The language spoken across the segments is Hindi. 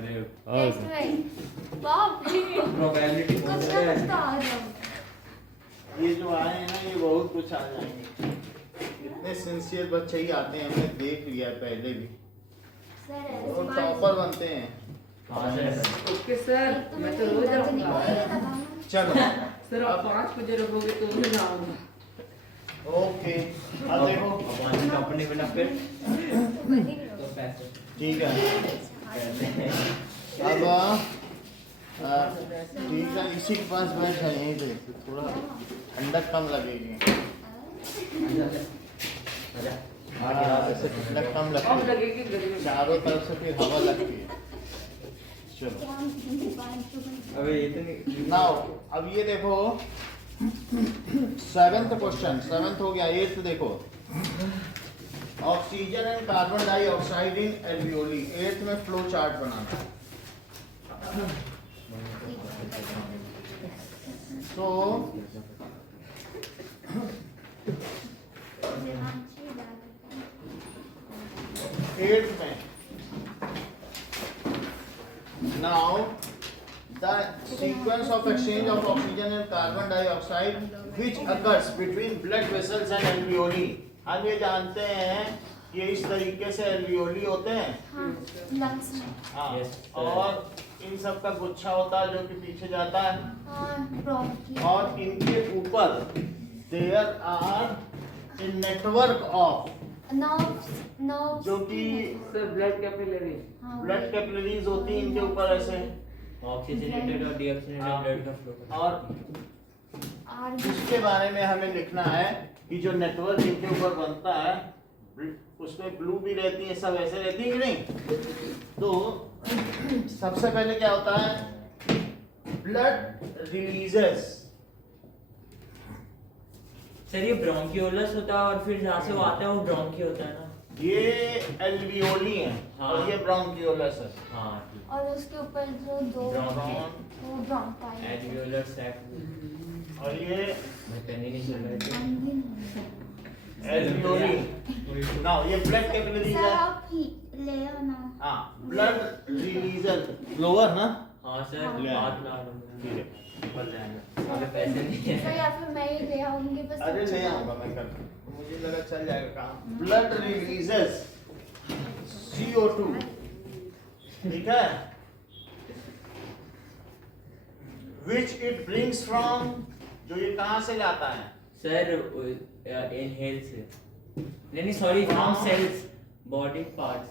अरे टेस्ट में बाप रे प्रोबेबिलिटी कुछ ना कुछ तो आ जाऊंगा। ये जो आए हैं ना ये बहुत कुछ आ जाएंगे। इतने सिंसियर बच्चे ही आते हैं, हमने देख लिया है पहले भी, सर वो टॉपर बनते हैं। हाँ सर ओके सर, मैं तो रोज आऊंगा। चलो सर आप 5 बजे रहोगे तो मैं आऊंगा। ओके, अब देखो हमारी कंपनी बना फिर तो पैसे ठीक है। अब ठीक है, इसी के पास बैठ है यहीं पे, तो थोड़ा ठंडक कम लगेगी। आजा हाँ, ऐसे ठंडक कम अब लगती है, लगेगी गर्मी। चारों तरफ से फिर हवा लगती है। चलो अबे इतनी नाउ अब ये देखो 7th क्वेश्चन, 7th हो गया, 8th देखो oxygen and carbon dioxide in alveoli. 8th में फ्लो चार्ट बनाना। तो 8th में now the sequence of exchange of oxygen and carbon dioxide which occurs between blood vessels and alveoli। हम ये जानते हैं कि इस तरीके से alveoli होते हैं। लंग्स में हाँ, Yes, sir। और इन सब का गुच्छा होता है जो कि पीछे जाता है, ब्रोंकी और इनके ऊपर there are a network of nerves जो कि sir blood capillary. Blood capillaries होती हैं इनके ऊपर ऐसे, ऑक्सीजनेटेड और डीऑक्सीजनेटेड ब्लड का फ्लो और इसके बारे में हमें लिखना है कि जो नेटवर्क इनके ऊपर बनता है उसमें ब्लू भी रहती है, सब ऐसे रहती है कि नहीं। तो सबसे पहले क्या होता है, ब्लड रिलीजेस। सर ये ब्रोंकियोलस होता है और फिर जहाँ से वो आता है वो ब्रोंकी होता है ना। ये एल्वियोली है हाँ। और ये ब्रोंकियोलस है। हाँ ठीक और उसके ऊपर जो दो ब्रोंकी वो ब्रोंकाई एल्वियोलर सैक और ये मैं पेन ही नहीं चल रहा है एल्वियोली। नाउ ये ब्लड कैपिलरीज सर है। आप ही ले ना हाँ, ब्लड रिलीजन लोअर ना। हाँ सर हाँ। हाथ ला ठीक है, ऊपर जाएगा अबे पैसे नहीं सर है या फिर मैं ही ले आऊंगी बस। अरे नहीं आऊंगा मैं कल, मुझे लगा चल जाएगा काम। ब्लड रिलीजेस CO2, ठीक है, which it brings from, जो ये कहाँ से लाता है? सर इनहेल से नहीं sorry from cells body part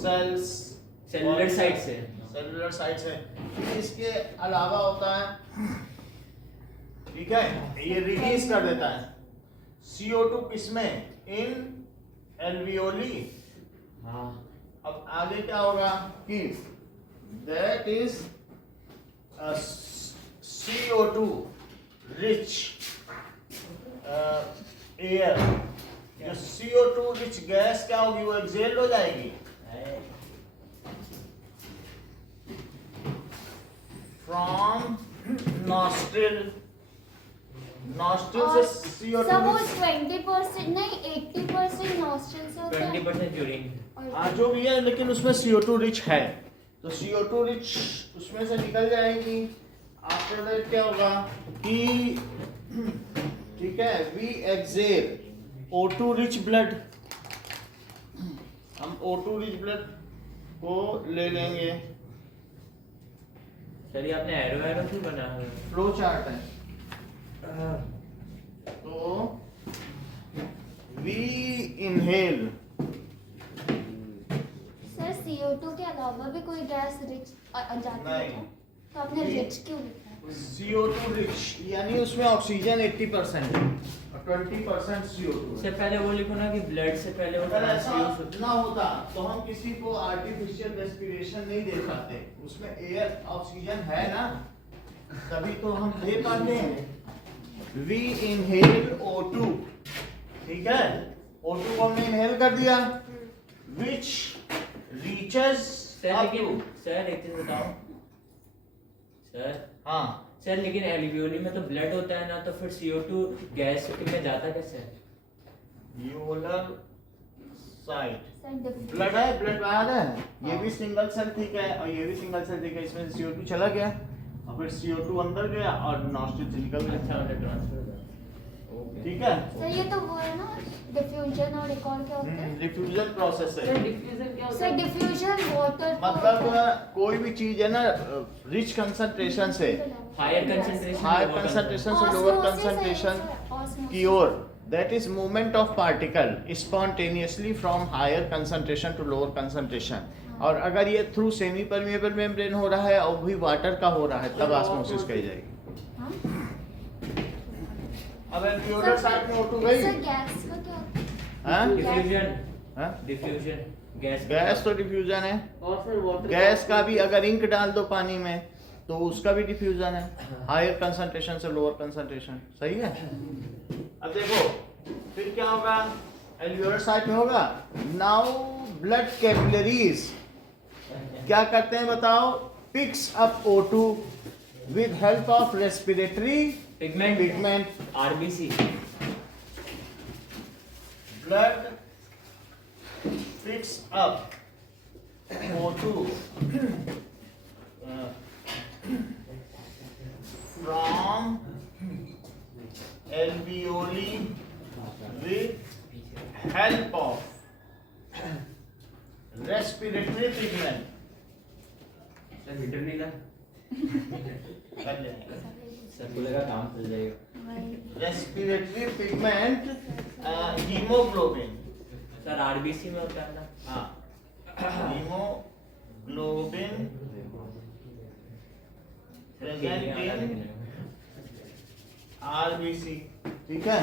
cells, cellular side से सेलुलर साइड से। फिर इसके अलावा होता है, ठीक है, ये रिलीज कर देता है CO2 किसमें, इन एल्वियोली। हाँ अब आगे क्या होगा कि that is a CO2 rich air। जो CO2 rich गैस क्या होगी, वो एक्सेल्ड हो जाएगी from nostril। नॉस्ट्रिल से CO2 सब वो 20% नहीं 80% नॉस्ट्रिल से होता है 20% यूरिन और हाँ जो भी है, लेकिन उसमें CO2 रिच है, तो CO2 रिच उसमें से निकल जाएगी। आफ्टर दैट क्या होगा कि ठीक है, we Excel O2 rich blood. हम O2 रिच ब्लड को ले लेंगे। सर ये आपने एरो एरो क्यों बना है फ्लो चार्ट है, तो वी इनहेल। सर CO2 के अलावा भी कोई गैस रिच जाती है नहीं। क्या? तो आपने रिच क्यों लिखा है? CO2 रिच यानी उसमें ऑक्सीजन 80% और 20% CO2 से है। पहले वो लिखो ना कि ब्लड से पहले वो अगर ऐसा ट्रांसफ्यूज ना होता तो हम किसी को आर्टिफिशियल रेस्पिरेशन नहीं दे पाते, उसमें एयर ऑक्सीजन है ना, तभी तो हम दे पाते हैं। वी इनहेल O2, ठीक है, O2 को हमने इनहेल कर दिया, विच रीचेस सर अप लेकिन टू। सर एक चीज बताओ सर हाँ, सर लेकिन एल्वियोली में तो ब्लड होता है ना, तो फिर CO2 गैस में जाता कैसे है? यूलर साइड ब्लड है, ब्लड बाहर है, ये भी सिंगल सेल ठीक है और ये भी सिंगल सेल ठीक है, इसमें से CO2 चला गया और फिर CO2 अंदर गया और नॉस्ट्रिल से निकल अच्छा गया। वाला ट्रांसफर ओके ठीक है, सर ये तो वो है ना डिफ्यूजन और एक और क्या होता है डिफ्यूजन प्रोसेस सर है। डिफ्यूजन क्या होता सर है? डिफ्यूजन वाटर मतलब कोई भी चीज है ना रिच कंसंट्रेशन से हायर कंसंट्रेशन हायर कंसंट्रेशन से लोअर कंसंट्रेशन की ओर, that is movement of particle spontaneously from higher concentration to lower concentration. और अगर ये थ्रू सेमी परमिएबल मेम्ब्रेन हो रहा है और भी वाटर का हो रहा है तब ऑस्मोसिस कही जाएगी। अब एल्वियोलर साइड में O2 गई, सर गैस का क्या होता है हाँ डिफ्यूजन हाँ? डिफ्यूजन गैस गैस तो डिफ्यूजन है, और सर वाटर गैस का भी अगर इंक डाल दो पानी में तो उसका भी डिफ्यूजन है, हायर कंसंट्रेशन से लोअर कंसंट्रेशन। सही है। अब देखो फिर क्या होगा, एल्वियोलर साइट में होगा। नाउ ब्लड कैपिलरीज क्या करते हैं बताओ, picks up O2 with help of respiratory pigment pigment. RBC blood picks up O2 from alveoli with help of respiratory pigment। Sir metre नहीं ला कर लेंगे। सर को लगा काम चल जाएगा। Respiratory pigment haemoglobin. Sir RBC में होता है ना। हाँ, हीमोग्लोबिन प्रेजेंट इन RBC। ठीक है।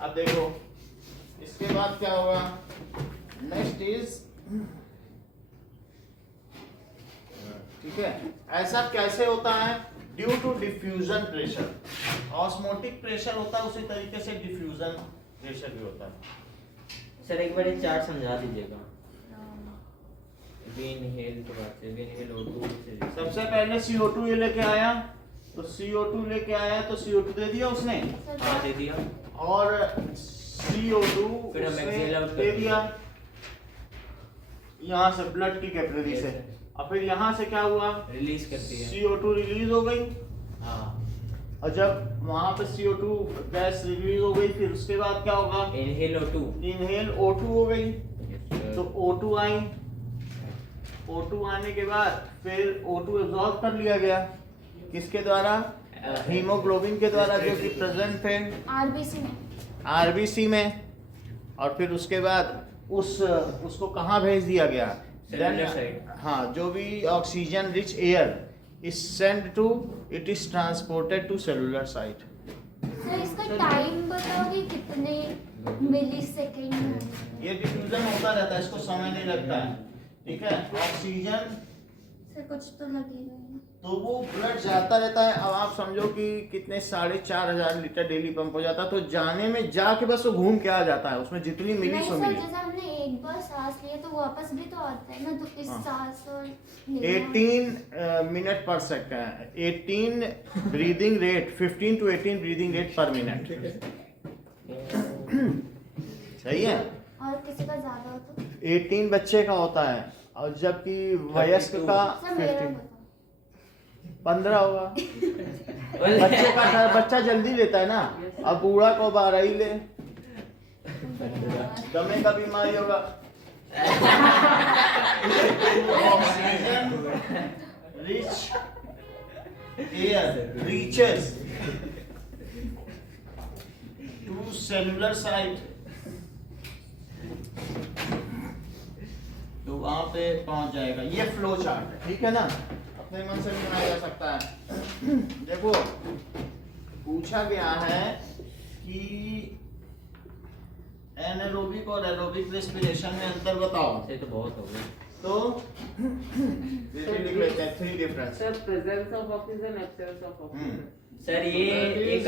अब देखो इसके बाद क्या होगा, नेक्स्ट इज, ठीक है, ऐसा कैसे होता है, due to diffusion pressure. Osmotic pressure होता है उसी तरीके से डिफ्यूजन प्रेशर भी होता है। सर एक बार ये चार्ट समझा दीजिएगा। वी इनहेल के बाद से वी इनहेल O2 से सबसे पहले CO2 ये लेके आया, तो CO2 लेके आया तो CO2 दे दिया उसने, हाँ दे दिया। और CO2 फिर हम उसने exhale out दे कर दिया यहाँ से ब्लड की कैपिलरी से, और फिर यहाँ से क्या हुआ, रिलीज करती है। CO2 रिलीज हो गई, हाँ और जब वहां पे CO2 गैस रिलीज हो गई फिर उसके बाद क्या होगा, इनहेल O2 इनहेल O2 हो गई, तो O2 आई, O2 आने के बाद फिर O2 एब्जॉर्ब कर लिया गया किसके द्वारा, हीमोग्लोबिन के द्वारा जो कि प्रेजेंट थे आरबीसी में, और फिर उसके बाद उसको कहाँ भेज दिया गया, सेलुलर साइड। हाँ, जो भी oxygen rich air is send to, it is transported to cellular site. Sir इसका टाइम बताओगे कितने मिलीसेकंड में? ये डिफ्यूजन होता रहता है, इसको समय नहीं लगता है। ठीक है, ऑक्सीजन सर कुछ तो लगेगा ही। तो वो ब्लड जाता रहता है। अब आप समझो कि कितने 4,500 लीटर डेली पंप हो जाता है, तो जाने में जाके बस वो घूम के आ जाता है, उसमें जितनी मिली नहीं सो सर, मिली। जैसे हमने एक बार सांस लिया तो वापस भी तो आता है ना, तो इस हाँ। सांस और 18 मिनट पर second, 18 breathing rate, 15 to 18 breathing rate पर मिनट। सही है। और किसी का ज्यादा हो तो 18 बच्चे का होता है, और जबकि वयस्क का सर मेरा 15 बताओ। 15 होगा। बच्चे का बच्चा जल्दी लेता है ना, अब बूढ़ा को 12 ही ले, दमे का बीमारी होगा। Oxygen rich air reaches to cellular site, तो वहां पे पहुंच जाएगा। ये फ्लो चार्ट है, ठीक है ना, अपने मन से भी बनाया जा सकता है। देखो पूछा गया है कि एनारोबिक और एरोबिक रेस्पिरेशन में अंतर बताओ, ये तो बहुत हो गया। तो ये लिख लेते हैं 3 difference. Sir presence of oxygen, absence of oxygen. Sir ये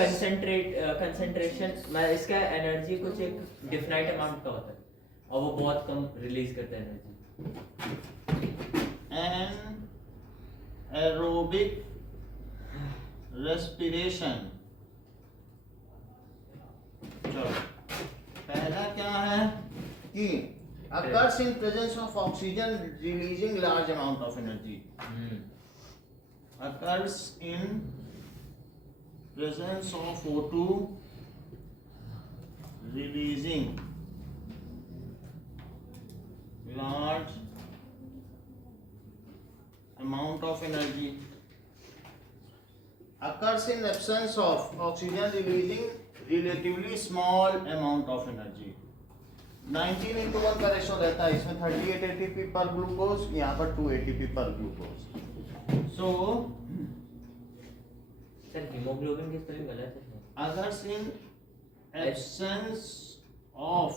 कंसंट्रेशन मैं इसका एनर्जी कुछ एक डिफाइंड अमाउंट का होता है और वो बहुत कम रिलीज करता है एनर्जी। एरोबिक रेस्पिरेशन, चलो पहला क्या है कि occurs in presence of oxygen releasing large amount of energy. Occurs in presence of O2 releasing large amount of energy. Occurs in absence of oxygen releasing relatively small amount of energy. 19:1 का रेशो रहता है, इसमें 38 ATP पर ग्लूकोज, यहाँ पर 2 ATP पर ग्लूकोज. So सर हीमोग्लोबिन की स्पेलिंग गलत है. occurs in absence of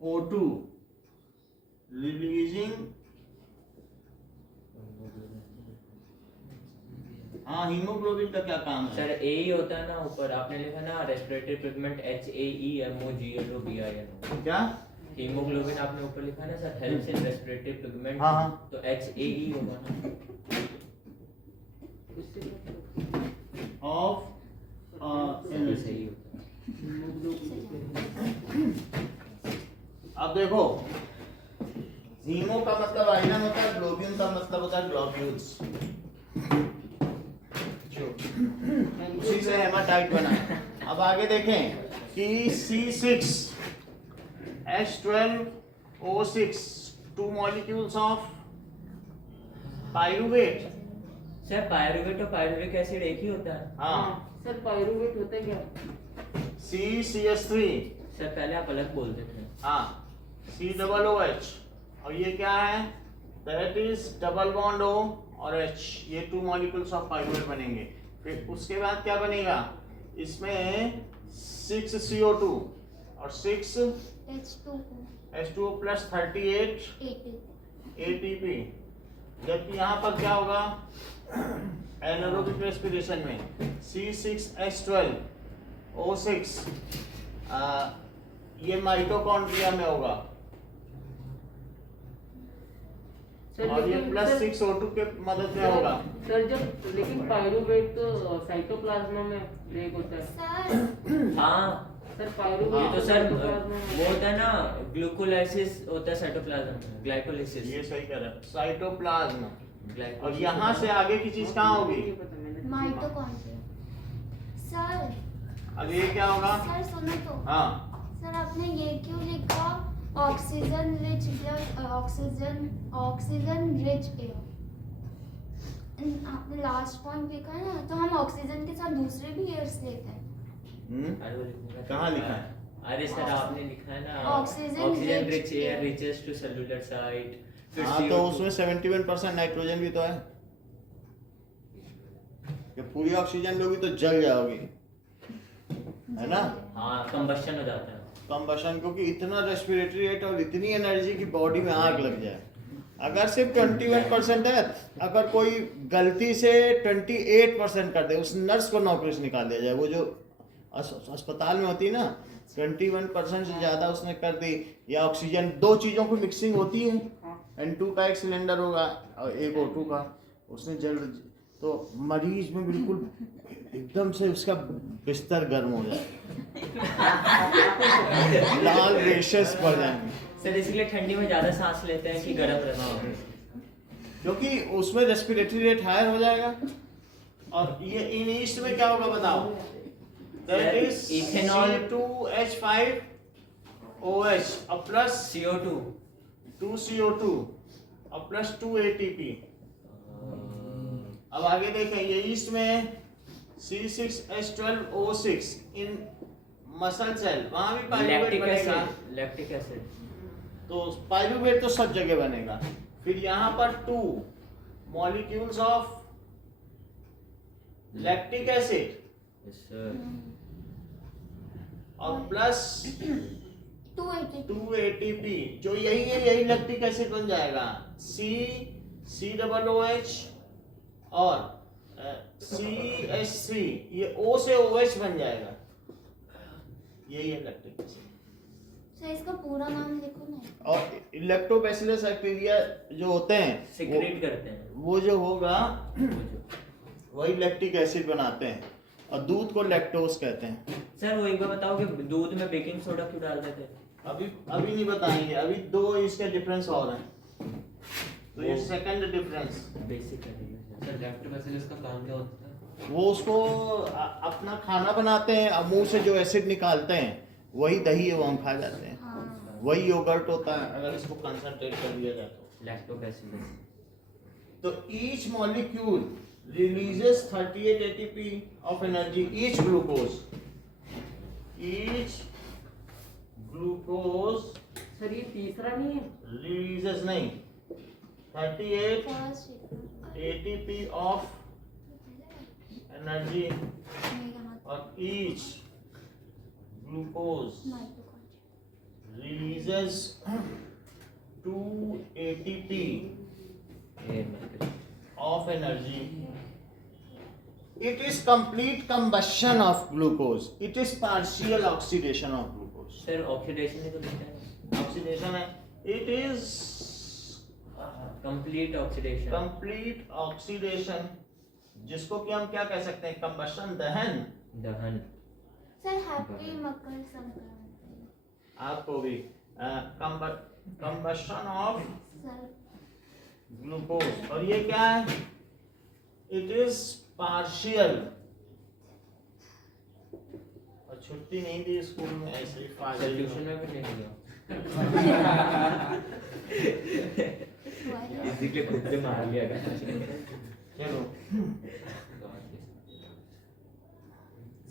O2 releasing, हाँ हीमोग्लोबिन का क्या काम है? सर ए ही होता है ना ऊपर, आपने लिखा ना रेस्पिरेटरी पिगमेंट HAEMOGLOBIN. क्या? हीमोग्लोबिन आपने ऊपर लिखा है ना sir, helps in respiratory pigment, हाँ. तो HAE होगा ना. ऑफ सही एनर्जी. होता है. अब देखो, हीमो का मतलब आयरन होता है, ग्लोबिन का मतलब होता है ग्लोब्यूल्स. उसी से हेमाटाइट बना है. अब आगे देखें कि C6H12O6 2 molecules of pyruvate. Sir pyruvate और पायरुविक एसिड एक ही होता है. हाँ. सर पायरुवेट होता है क्या? CCH3. सर पहले आप अलग बोलते थे. हाँ. COOH. और ये क्या है? That is double bond O और H. ये 2 molecules of pyruvate बनेंगे. फिर उसके बाद क्या बनेगा? इसमें 6CO2 और 6 H2O plus 38 ATP. जबकि यहाँ पर क्या होगा? एनारोबिक रेस्पिरेशन में C6H12O6 ये माइटोकॉन्ड्रिया में होगा, और ये प्लस 6O2 के मदद में होगा. सर जब लेकिन पायरुवेट तो साइटोप्लाज्मा में ब्रेक होता है. सर हाँ सर पायरुवेट तो सर वो होता है ना, ग्लूकोलाइसिस होता है साइटोप्लाज्म में, ग्लाइकोलाइसिस. ये सही कह रहा है, साइटोप्लाज्म. और ग्लाइकोलाइसिस यहाँ से आगे की चीज कहाँ होगी? माइटोकॉन्ड्रिया. सर अब ये क्या होगा? सर सुनो तो. हाँ. सर आपने ये क्यों लिखा oxygen rich blood, oxygen rich air? आपने लास्ट पॉइंट लिखा है ना, तो हम ऑक्सीजन के साथ दूसरे भी एयर्स लेते हैं. अरे वो लिखने का कहाँ लिखा है? अरे सर आपने लिखा है ना, oxygen oxygen rich rich air air reaches to cellular site. हाँ तो उसमें 71% नाइट्रोजन भी तो है. कि पूरी ऑक्सीजन लोगी तो जल जाओगी, है ना? हाँ कंबशन हो जाता है. कंबशन, क्योंकि इतना रेस्पिरेटरी रेट और इतनी एनर्जी की बॉडी में आग लग जाए. अगर सिर्फ 21% है, अगर कोई गलती से 28% कर दे, उस नर्स को नौकरी से निकाल दिया जाए. वो जो अस्पताल में होती है ना, 21% से ज़्यादा उसने कर दी, या ऑक्सीजन, दो चीज़ों की मिक्सिंग होती है, N2 का एक सिलेंडर होगा और एक O2 का, उसने जल, तो मरीज में बिल्कुल एकदम से उसका बिस्तर गर्म हो जाए, लाल रेशेस पड़ जाएंगे. सर इसलिए ठंडी में ज्यादा सांस लेते हैं कि गर्म रहना हो, क्योंकि उसमें रेस्पिरेटरी रेट हायर हो जाएगा. और ये इन ईस्ट में क्या होगा बताओ? दैट इज इथेनॉल, C2H5OH और प्लस CO2 2CO2 और प्लस 2 ATP. अब आगे देखें, ये ईस्ट में C6H12O6 इन मसल सेल, वहां भी पायरुवेट लैक्टिक बनेगा. Acid, lactic acid. तो पायरुवेट तो सब जगह बनेगा. फिर यहाँ पर 2 molecules of lactic acid yes sir. और प्लस 2 ATP, जो यही है, यही लैक्टिक एसिड बन जाएगा. COOH और CH3, ये O से OH बन जाएगा. यही है लैक्टिक एसिड. सर इसका पूरा नाम लिखो ना. और लैक्टोबैसिलस बैक्टीरिया जो होते हैं, सिक्रेट करते हैं वो जो होगा वो जो. वही लैक्टिक एसिड बनाते हैं, और दूध को लैक्टोज कहते हैं. सर वो एक बार बताओ कि दूध में बेकिंग सोडा क्यों डालते थे? अभी अभी नहीं बताएंगे, अभी दो इसके डिफरेंस और हैं, तो ये second difference. Basic sir left vessels का काम क्या होता है? वो उसको अपना खाना बनाते हैं, अब मुंह से जो एसिड निकालते हैं वही दही है, वो हम खा जाते हैं, हाँ वही योगर्ट होता है अगर इसको कंसंट्रेट कर दिया जाए तो। लैक्टोबैसिलस। तो each molecule releases 38 ATP of energy, each glucose sir ये तीसरा नहीं है? releases नहीं 38 फर्स्ट ATP of energy और each glucose releases 2 ATP of energy. It is complete combustion of glucose. It is partial oxidation of glucose. Sir oxidation ही तो लिखते हैं। Oxidation है. It is complete oxidation. complete oxidation, जिसको कि हम क्या कह सकते हैं, combustion, दहन। दहन। सर हैप्पी मकर संक्रांति आपको भी combustion of सर glucose। और ये क्या है? It is partial। और छुट्टी नहीं दी स्कूल में, ऐसे ही सोल्यूशन में भी नहीं लिया। इसी के खुद से मार लिया था। चलो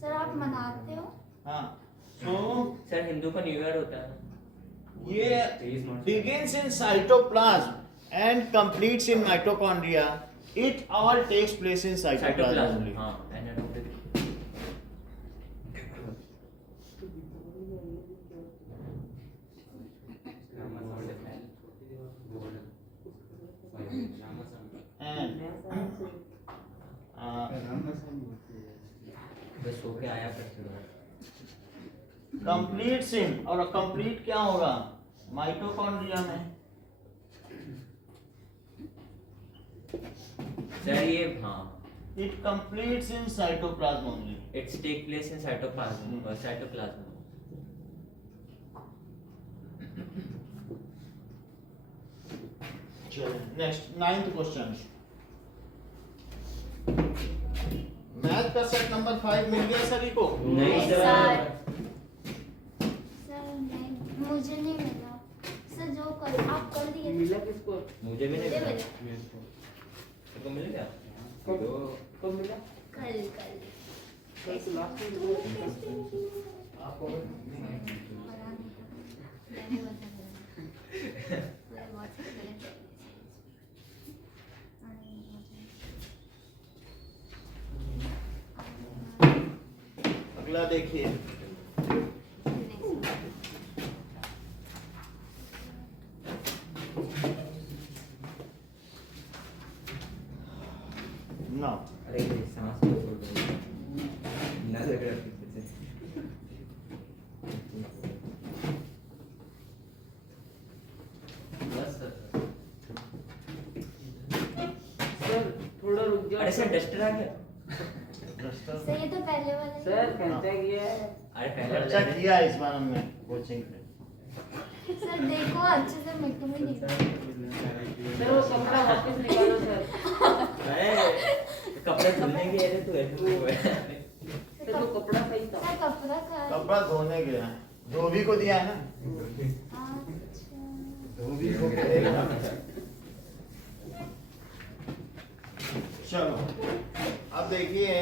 सर आप मनाते हो? हाँ, so सर हिंदू का न्यू ईयर होता है। ये begins in cytoplasm and completes in mitochondria. It all takes place in cytoplasm only. हाँ, anaerobic। And बस सो के आया करते हो। completes in, और complete क्या होगा? माइटोकॉन्ड्रिया में। सर ये हाँ। It completes in cytoplasm only. It's take place in cytoplasm or cytoplasm. चलो नेक्स्ट 9th क्वेश्चन। मैथ का सेट नंबर 5 मिल गया सभी को? नहीं सर सर। नहीं मुझे नहीं मिला सर, जो कर आप कर दिए मिला किसको? मुझे भी नहीं मुझे मिला। मिला तेरे को मिल गया? कब मिला? कल कल तो लास्ट में आपको पता नहीं मैंने बता दिया बहुत से गलत अगला देखिए। ना अरे ये सांस को छोड़ दो। ना लग रहा है पीछे से। बस सर। सर थोड़ा रुक जाओ। अरे सर डस्टर आ गया। सर ये तो पहले वाला ही सर खर्चा किया है। अरे पहले खर्चा किया इस बार हमने कोचिंग पे। सर देखो अच्छे से मेरे को भी नहीं सर वो कपड़ा वापस निकालो सर। अरे कपड़े धुलने के लिए तो ऐसे हुआ है। सर वो कपड़ा सही था। सर कपड़ा का कपड़ा धोने गया है, धोबी को दिया है ना। अच्छा धोबी को करेगा। चलो अब देखिए,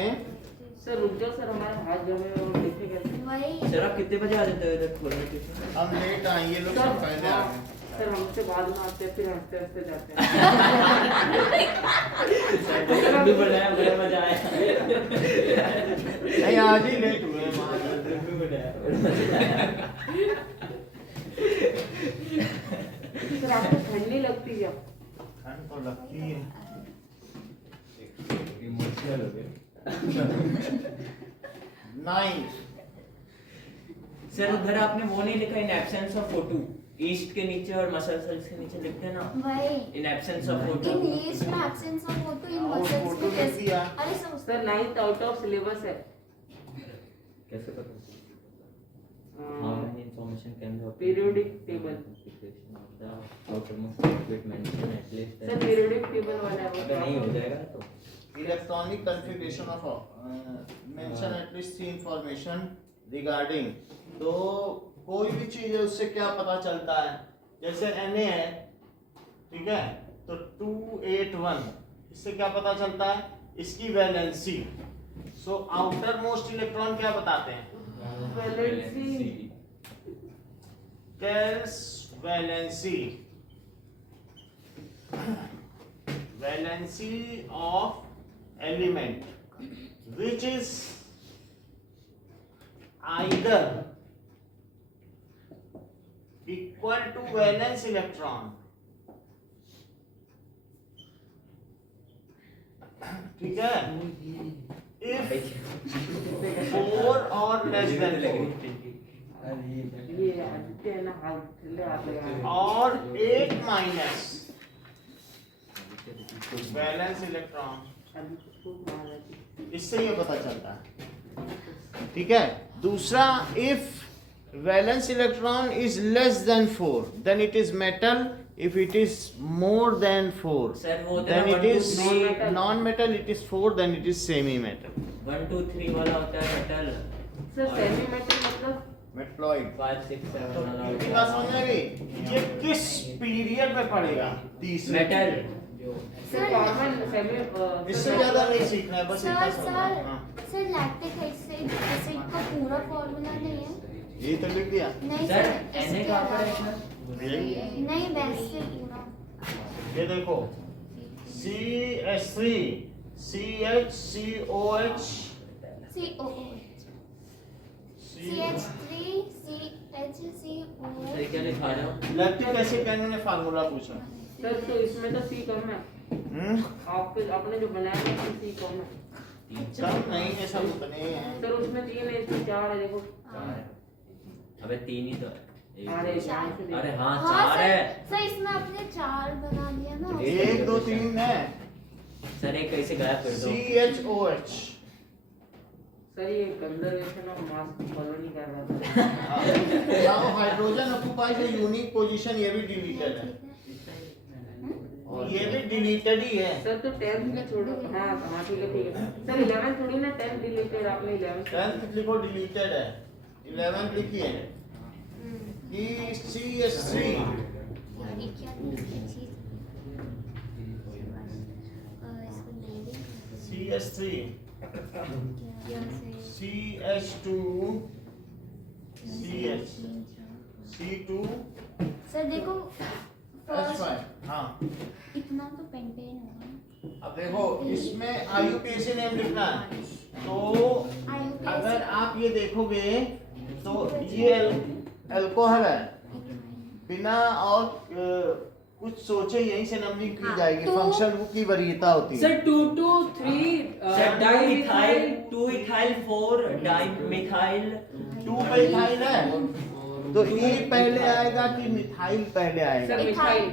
सर रुक जाओ सर, हमारा हाथ जमे और देखे कैसे। वही सर आप कितने बजे आ जाते हो इधर खोलने के लिए? हम लेट आए, ये लोग सब पहले आ गए। सर हमसे बाद में आते हैं, फिर हंसते हंसते जाते हैं। भी बनाया, बड़ा मजा आया। नहीं आज ही लेट हुए हैं। भी बनाया, सर आपको ठंड नहीं लगती क्या? ठंड तो लगती है। इमोशनल हो गए। 9 सर उधर आपने वो नहीं लिखा in absence of photo, east के नीचे और मसल सेल्स के नीचे लिखते हैं ना, वही in absence of photo. In east में एब्सेंस ऑफ फोटो, इन और मसल्स photo में लिख कैसे? दिया। अरे sir sir 9th out of syllabus है। कैसे पता? हाँ, हाँ मैंने तो information can be Periodic table. Application of the outermost circuit mentioned at least. Sir periodic table वाला है वो अगर नहीं हो जाएगा तो electronic configuration of mention at least 3 information regarding. तो कोई भी चीज है उससे क्या पता चलता है, जैसे Na है, ठीक है, तो 281 इससे क्या पता चलता है, इसकी valency. So outermost electron क्या बताते हैं, valency calls valency, valency of element which is either equal to valence electron, ठीक है, if 4 or less than 4 ये आदित्य है ना, हाथ ले आप लगा और 8 माइनस वैलेंस इलेक्ट्रॉन, आदित्य को मार रही इससे ये पता चलता है, ठीक है। दूसरा, if valence electron is less than 4 then it is metal, if it is more than 4 sir वो then it is non-metal. non-metal, it is 4 then it is semi-metal, 1 2 3 वाला होता है मेटल। सर सेमी मेटल मतलब मेटलॉइड। 5 6 7 तो वाला इनकी होता बात है समझ में, ये किस पीरियड में पड़ेगा, तीसरे मेटल। सर कॉमन सेमी इससे ज्यादा नहीं सीखना है, बस इतना सर समझना है। हाँ, सर लैक्टिक एसिड का पूरा फॉर्मूला नहीं है। यही तो लिख दिया। नहीं सर सर Na इसके कहाँ पर है अलावा इसमें? नहीं वैसे पूरा ये देखो, CH3 CHCOH CH3 CHCOH sir क्या लिखा रहे हो? लैक्टिक एसिड का इन्होंने फार्मूला पूछा। सर तो इसमें तो सी कम है, आपके आपने जो बनाया है उसमें सी कम है। कम नहीं, ये सब उतने ही हैं। सर उसमें 3 है, इसमें 4 है, देखो 4 है। अबे 3 ही तो है। एक, अरे दो, चार से अरे देखो। हाँ हाँ 4 सर है। सर इसमें आपने 4 बना दिया ना। 1 2 3 है। सर एक कैसे गायब कर दो? CHOH सर ये कंजर्वेशन ऑफ मास फॉलो नहीं कर रहा था। Now hydrogen occupies a unique position, ये भी डिलीटेड है, और ये भी डिलीटेड ही है। सर तो 10th में छोड़ो, हाँ हाँ ठीक है सर 11 थोड़ी ना 10 डिलीटेड, आपने 11 10th लिखो डिलीटेड है, 11th लिखिए कि CH3 यार ये क्या चीज इसको दे दे CH3 क्या से CH2 CH C2 सर देखो फर्स्ट H5। हाँ, इतना तो पेंटेन होगा। अब देखो इसमें IUPAC नेम लिखना है, तो अगर आप ये देखोगे तो ये अल्कोहल है, बिना और कुछ सोचे यहीं से नंबरिंग की जाएगी, तो- फंक्शन ग्रुप की वरीयता होती है। Sir 2 2 3 sir 2 ethyl 2 ethyl 4 dimethyl 2 पे इथाइल है, तो E पहले आएगा कि मिथाइल पहले आएगा, sir methyl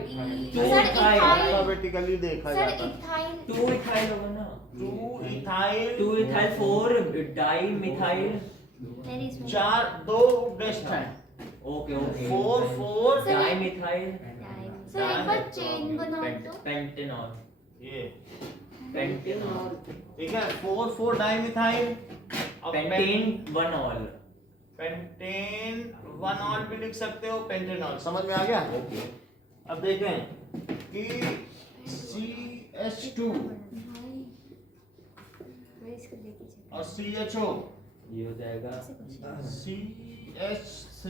sir ethyl alphabetically देखा सर जाता है। इथाइल 2 इथाइल होगा ना? 2 ethyl 2 ethyl 4 dimethyl. Very small 4 2 best है, ओके ओके 4 4 डाइमिथाइल सर एक बार चेन बनाओ तो पेंटेनॉल ये पेंटेनॉल ठीक है, 4 4 डाइमिथाइल और पेंटेन 1 ऑल। पेंटेन 1 ऑल भी लिख सकते हो, पेंटेनॉल। समझ में आ गया? ओके अब देखें कि CH2 और CHO ये हो जाएगा CH3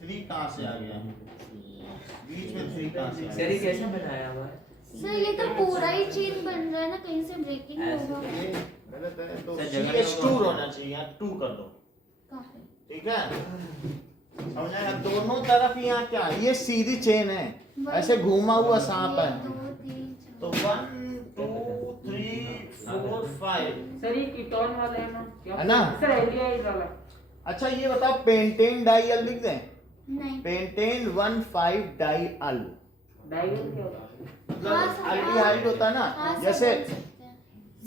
3 कहाँ से आ गया, बीच में 3 कहाँ से आ सर गया? ये कैसे बनाया हुआ है? सर ये तो पूरा ही चेन बन रहा है ना, कहीं से ब्रेकिंग ऐसे होगा। ये गलत है, तो सर, जगह CH2 में- होना चाहिए, यहाँ 2 कर दो, काफी ठीक है? समझा? अब दोनों तरफ यहाँ क्या, ये सीधी चेन है, ऐसे घूमा हुआ सांप है, 1 2 3 तो 1 2 3 4 5। सर ये कीटोन वाला है ना, क्या है ना? सर एल्डिहाइड वाला। अच्छा ये बताओ, पेंटेन डाइअल लिख दें, नहीं पेंटेन 1,5 डाइअल, डाइगन क्या होता है? मतलब हाँ, सर, एल्डिहाइड होता है ना, हाँ, सर, जैसे बोल सकते हैं।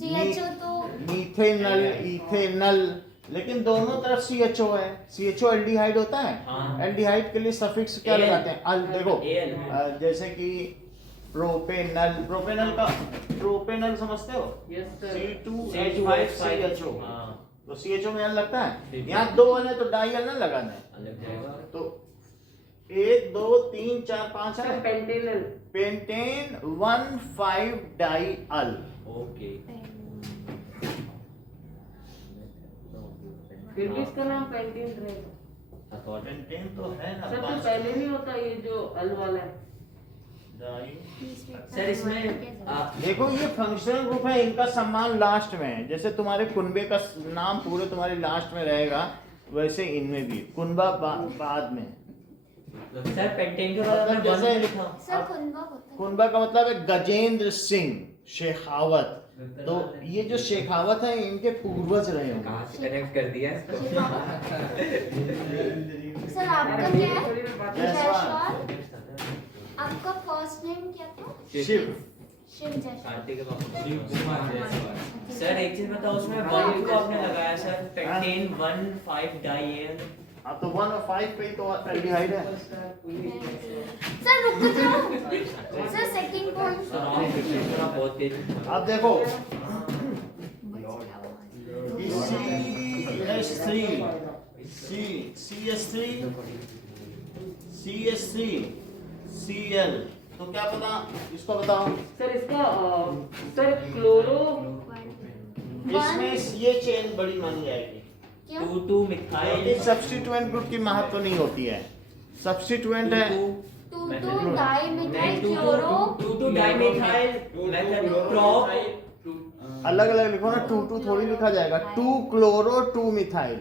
CHO तो मीथेनल इथेनल लेकिन दोनों तरफ CHO है। CHO एल्डिहाइड होता है। हाँ। एल्डिहाइड के लिए सफिक्स क्या AL लगाते हैं? अल देखो AL जैसे कि प्रोपेनल समझते हो? Yes sir. C2H5CHO हाँ तो CHO में अल लगता है। ठीक है। यहाँ 2 अल है तो डाई अल ना लगाना है। अलग जाएगा तो 1 2 3 4 5 सर है पेंटेनल। पेंटेन 1,5 डाई अल। ओके फिर भी इसका नाम पेंटेन रहेगा। पेंटेन तो है ना सर तो 5 पहले नहीं होता ये जो अल वाला है। डाई। सर इसमें देखो ये फंक्शनल ग्रुप है, इनका सम्मान लास्ट में है। जैसे तुम्हारे कुनबे का नाम पूरे तुम्हारे लास्ट में रहेगा वैसे इनमें भी कुनबा बाद में। सर पेंटेन के बाद मतलब हमने जैसे- वन लिखा सर कुनबा होता है। कुनबा का मतलब है गजेंद्र सिंह शेखावत। तो ये जो शेखावत है इनके पूर्वज रहे होंगे। कहाँ से कनेक्ट कर दिया इसको? सर आपका क्या है? जयसवाल। जयसवाल। आपका फर्स्ट नेम क्या था? शिव। शिव जयसवाल। आंटी के पापा शिव कुमार जायसवाल। सर एक चीज बताओ उसमें वन को आपने लगाया सर पेंटेन 1,5 डाई एल हाँ तो 1 और 5 पे ही तो एल्डिहाइड है। सर रुक जाओ। Sir second point. सर आप थोड़ा बहुत तेज अब देखो CH3CH3CL तो क्या पता इसको बताओ। सर इसका सर क्लोरो इसमें ये चेन बड़ी मानी जाएगी। क्या? 2 मिथाइल सब्स्टिट्यूएंट ग्रुप की महत्व नहीं होती है। सब्स्टिट्यूएंट है 2 di methyl chloro. 2 dimethyl prop अलग अलग लिखो ना। 2 थोड़ी लिखा जाएगा। 2 क्लोरो 2 मिथाइल।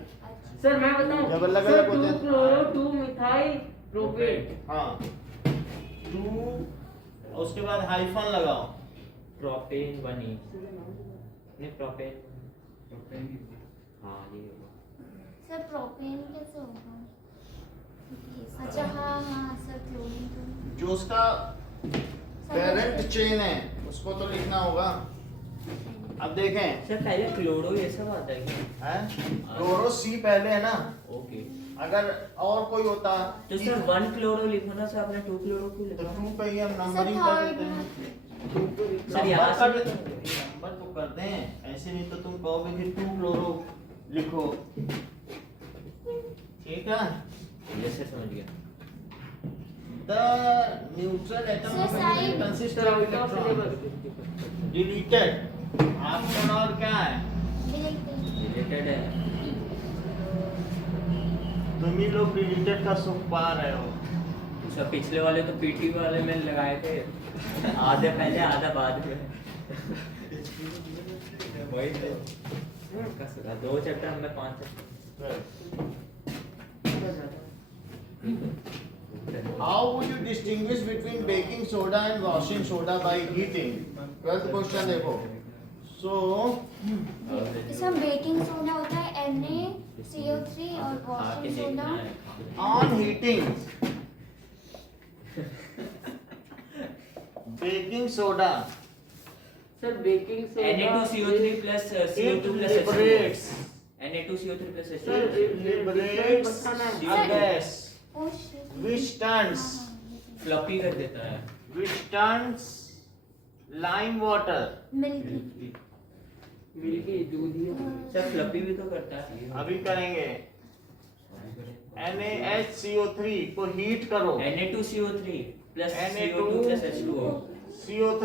सर मैं बताऊं जब अलग सर अलग होते 2 हैं। Chloro 2 methyl propane. हाँ 2 उसके बाद हाइफन लगाओ। प्रोपेन 1 नहीं प्रोपेन हाँ ये होगा सर प्रोपेन कैसे होगा? अच्छा हाँ हाँ सर क्लोरीन तो जो उसका पेरेंट चेन है उसको तो लिखना होगा। अब देखें सर पहले क्लोरो ये सब आता है क्या हैं क्लोरो C पहले है ना। ओके अगर और कोई होता तो सर 1 क्लोरो लिखो ना सर आपने 2 क्लोरो क्यों तो लिखा 2 पे ही हम सर नंबरिंग कर देते हैं। सर यहाँ से नंबर तो करते हैं ऐसे नहीं तो तुम कहोगे कि 2 क्लोरो लिखो। ठीक है। ये सर समझ गया the neutral atom Sir, side. Consist sir of out of electron syllabus. Deleted. Option और क्या है? रिलेटेड है तुम ही लोग डिलीटेड का सुख पा रहे हो। सर पिछले वाले तो पीटी वाले में लगाए थे आधे पहले आधा बाद में वही तो 2 चैप्टर हमें 5 How would you distinguish between baking soda and washing soda by heating? 12th question देखो। So इसमें बेकिंग सोडा होता है NaCO3 और washing soda on heating baking soda sir baking soda Na2CO3 plus CO2 plus H2O liberates Na2CO3 plus sir H2O liberates बताना है। a gas Oh shit. which turns floppy कर देता है lime water। मिल्की मिल्की दूधी सर फ्लॉपी भी तो करता है अभी करेंगे। NaHCO3 को हीट करो। Na2CO3 plus Na2 CO2 plus H2O CO3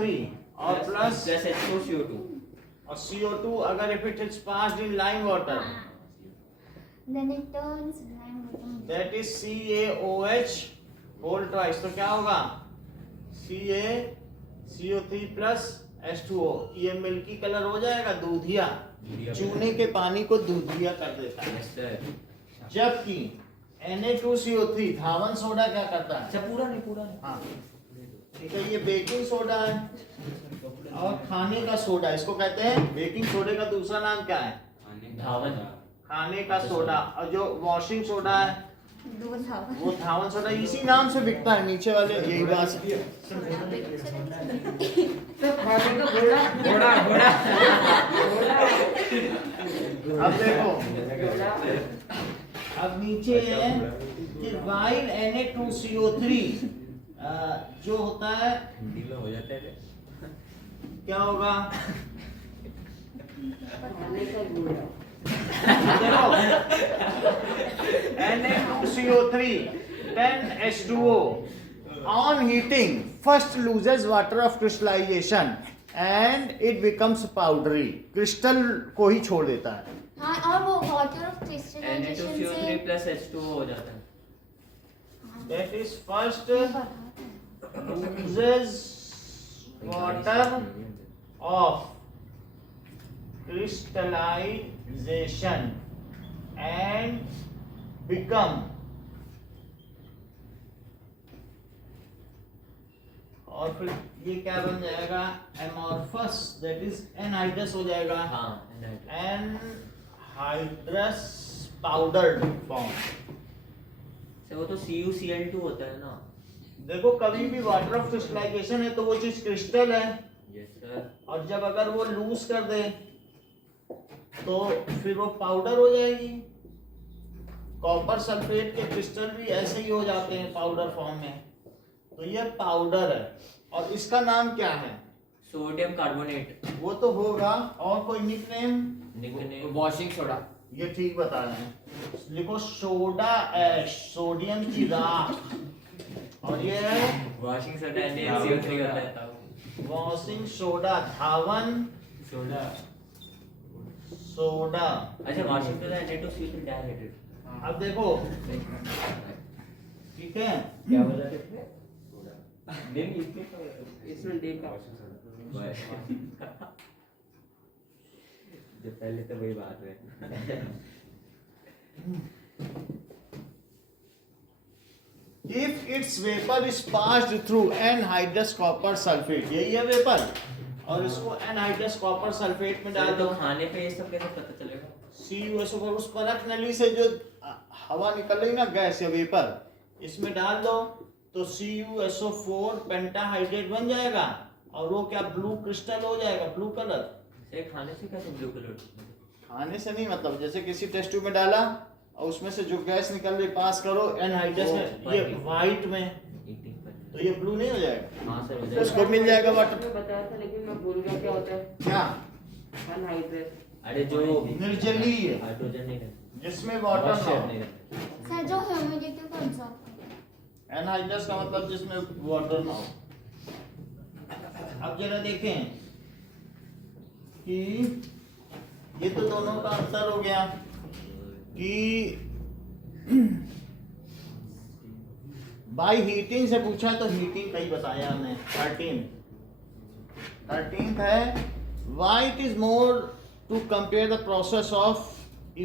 और प्लस plus H2O CO2 और CO2 अगर if it is passed in lime water then it turns lime water. that is CaOH whole twice तो क्या होगा CO3 plus H2O। ये मिल्की कलर हो जाएगा दूधिया। चूने के पानी को दूधिया कर देता है। यस सर जबकि Na2CO3 धावन सोडा क्या करता है? अच्छा पूरा नहीं हाँ ठीक है। ये बेकिंग सोडा है और खाने का सोडा इसको कहते हैं। बेकिंग सोडे का दूसरा नाम क्या है? धावन खाने का सोडा। और जो वॉशिंग सोडा है दूध हवा वो धावन सोडा इसी नाम से बिकता है। नीचे वाले यही बात है। सर खाने का घोड़ा घोड़ा घोड़ा अब देखो, अब नीचे है कि while Na2CO3 जो होता है हिंदी में हो जाता है क्या होगा? खाने का गुड़ा देखो Na2CO3 10H2O on heating first loses water of crystallization and it becomes powdery. Crystal को ही छोड़ देता है. हाँ, और वो वाटर ऑफ क्रिस्टलाइजेशन Na2CO3 से plus H2O हो जाता है. That is first loses water of crystallization and become और फिर ये क्या बन जाएगा? amorphous, that is anhydrous हो जाएगा. हाँ, anhydrous powdered form. से वो तो CuCl2 होता है ना. देखो कभी भी वाटर ऑफ क्रिस्टलाइजेशन है तो वो चीज क्रिस्टल है, यस सर. और जब अगर वो लूज कर दे तो फिर वो पाउडर हो जाएगी. कॉपर सल्फेट के क्रिस्टल भी ऐसे ही हो जाते हैं पाउडर फॉर्म में. तो ये पाउडर है और इसका नाम क्या है? Sodium carbonate. वो तो होगा, और कोई निकनेम? निकनेम वॉशिंग सोडा ये ठीक बता रहे हैं. लिखो सोडा ऐश, सोडियम की राख. और ये है वॉशिंग सोडा NaCO3 होता है. वॉशिंग सोडा, धावन सोडा. सोडा. अच्छा, वॉशिंग सोडा Na2CO3 डाइहाइड्रेट. अब देखो, ठीक है, क्या बोला थे? दिन इसमें देखा जो पहले तो वही बात है. if its vapor is passed through anhydrous copper sulfate, यही है वेपर, और इसको anhydrous copper sulfate में डाल दो. तो खाने पे ये सब कैसे पता चलेगा? CuSO पर उस परख नली से जो हवा निकल रही ना, गैस या वेपर, इसमें डाल दो तो CuSO4 पेंटाहाइड्रेट बन जाएगा और वो क्या ब्लू क्रिस्टल हो जाएगा, ब्लू कलर. से खाने से कैसे ब्लू कलर? खाने से नहीं, मतलब जैसे किसी टेस्ट ट्यूब में डाला और उसमें से जो गैस निकल रही पास करो एनहाइड्रस में, ये व्हाइट में, तो ये ब्लू नहीं हो जाएगा? हाँ सर, हो उसको जाएगा. मिल जाएगा वाटर. मैंने बताया था लेकिन मैं भूल गया क्या होता है. क्या? अनहाइड्रेट. अरे जो निर्जलीय, हाइड्रोजन नहीं रहता, जिसमें वाटर ना मॉइस्चर हो. नहीं रहता. सर जो ह्यूमिडिटी कौन सा होता है? एनहाइड्रस का मतलब जिसमें वाटर ना हो. अब जरा देखें कि ये तो दोनों का अंतर हो गया कि बाई हीटिंग से पूछा तो हीटिंग का ही बताया हमने. 13th है why it is more to compare the process of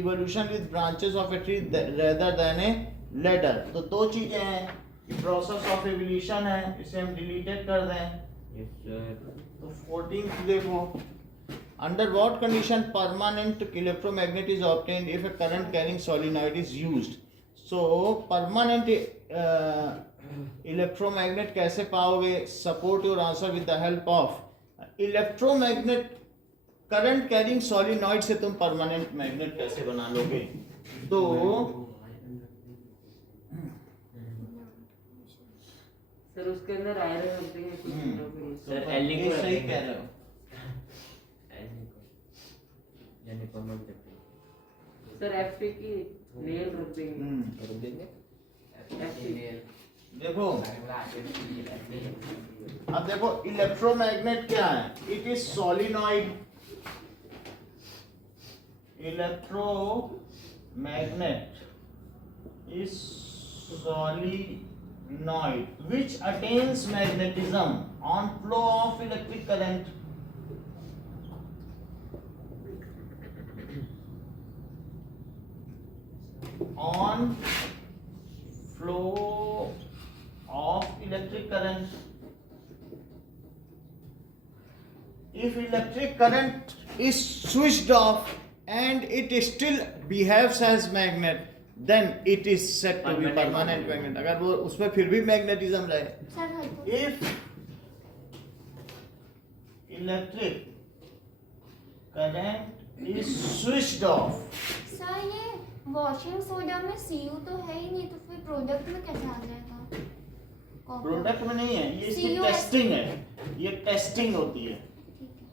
evolution with branches of a tree rather than a ladder. तो दो चीजें हैं, प्रोसेस ऑफ एवोल्यूशन है, इसे हम डिलीटेड कर दें. Yes sir. तो 14th देखो, under what condition permanent electromagnet is obtained if a current carrying solenoid is used. So permanent electromagnet कैसे पाओगे? Support your answer with the help of electromagnet. Current carrying solenoid से तुम परमानेंट मैग्नेट कैसे बना लोगे? तो सर उसके अंदर आयरन रख देंगे कुछ सर ये एलिंग को सही कह रहे हो. यानी परमानेंट रखते हैं. सर एफ की नेल रख देंगे. रख देंगे. देखो, अब देखो इलेक्ट्रोमैग्नेट क्या है? It is solenoid. Electromagnet is solenoid which attains magnetism on flow of electric current. On flow of electric current. If electric current is switched off and it still behaves as magnet, then it is said to be permanent magnet. अगर वो उसमें फिर भी मैग्नेटिज्म रहे. सर हल्का. If electric current is switched off. Sir ये वॉशिंग सोडा में सीयू तो है ही नहीं, तो फिर प्रोडक्ट में कैसे आ जाएगा? कॉपर। प्रोडक्ट में नहीं है, ये इसकी CUS टेस्टिंग है, ये टेस्टिंग होती है, ठीक है,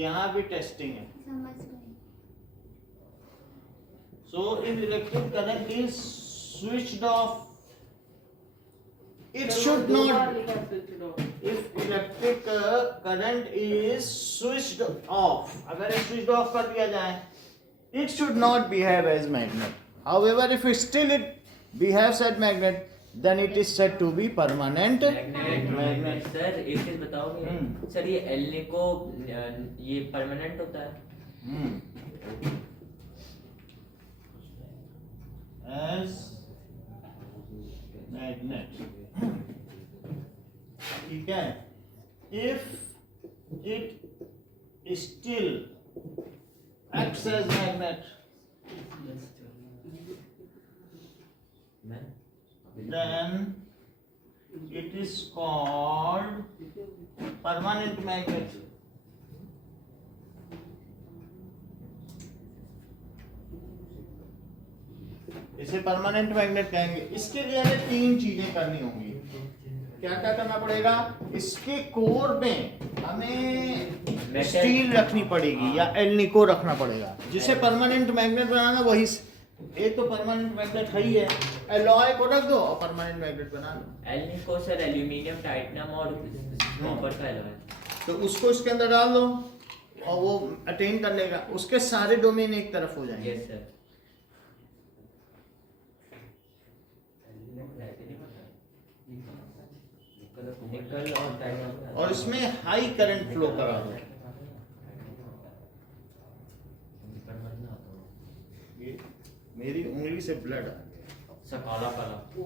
यहाँ भी टेस्टिंग है. समझ गई। So if electric current is switched off, it should दो बार not. लिखा switched off. If electric current is switched off, अगर ये switched off कर दिया जाए, it should not behave as magnet. However, if still it behaves as magnet, then it is said to be permanent magnet. Sir एक चीज बताओगे सर, ये एल्निको ये परमानेंट होता है? As magnet. ठीक है. If it still acts as magnet, then it is called permanent magnet. इसे परमानेंट मैग्नेट कहेंगे. इसके लिए हमें 3 चीजें करनी होंगी. क्या क्या करना पड़ेगा? इसके कोर में हमें स्टील रखनी पड़ेगी या एल्निको रखना पड़ेगा. जिसे परमानेंट मैग्नेट बनाना, वही एक तो परमानेंट मैग्नेट है ही है, एलॉय को रख दो और परमानेंट मैग्नेट बना लो. एल्निको सर एल्यूमिनियम, टाइटेनियम और कॉपर का एलॉय. तो उसको इसके अंदर डाल दो और वो अटेन कर लेगा. उसके सारे डोमेन एक तरफ हो जाएंगे. Yes sir. निकल और टाइटेनियम और इसमें हाई करंट फ्लो करा दो. ये मेरी उंगली से ब्लड आ गया. काला काला वो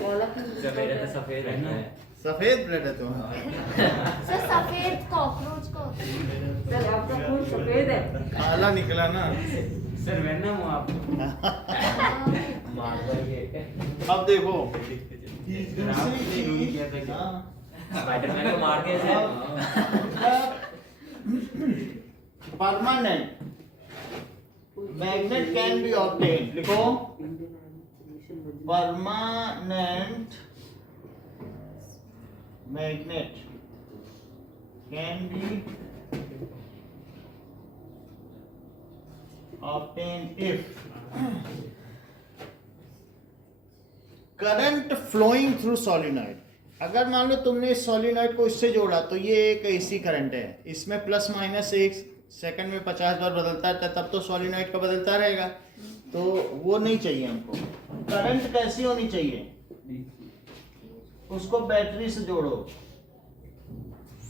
काला सर मेरा तो सफेद है. सफेद ब्लड है तुम्हारा. सर सफेद कॉकरोच का होता है। सर आपका खून सफेद है. काला निकला ना. सर वैनम हो आप. मार्बल ये अब देखो स्पाइडरमैन को मार के sir. Permanent magnet can be obtain. लिखो permanent magnet can be obtained if current flowing through solenoid. अगर मान लो तुमने इस सोलिनॉइड को इससे जोड़ा तो ये एक एसी करंट है. इसमें प्लस माइनस 1 सेकंड में 50 बार बदलता रहता है, तब तो सोलिनॉइड का बदलता रहेगा. तो वो नहीं चाहिए हमको. करंट कैसी होनी चाहिए? उसको बैटरी से जोड़ो.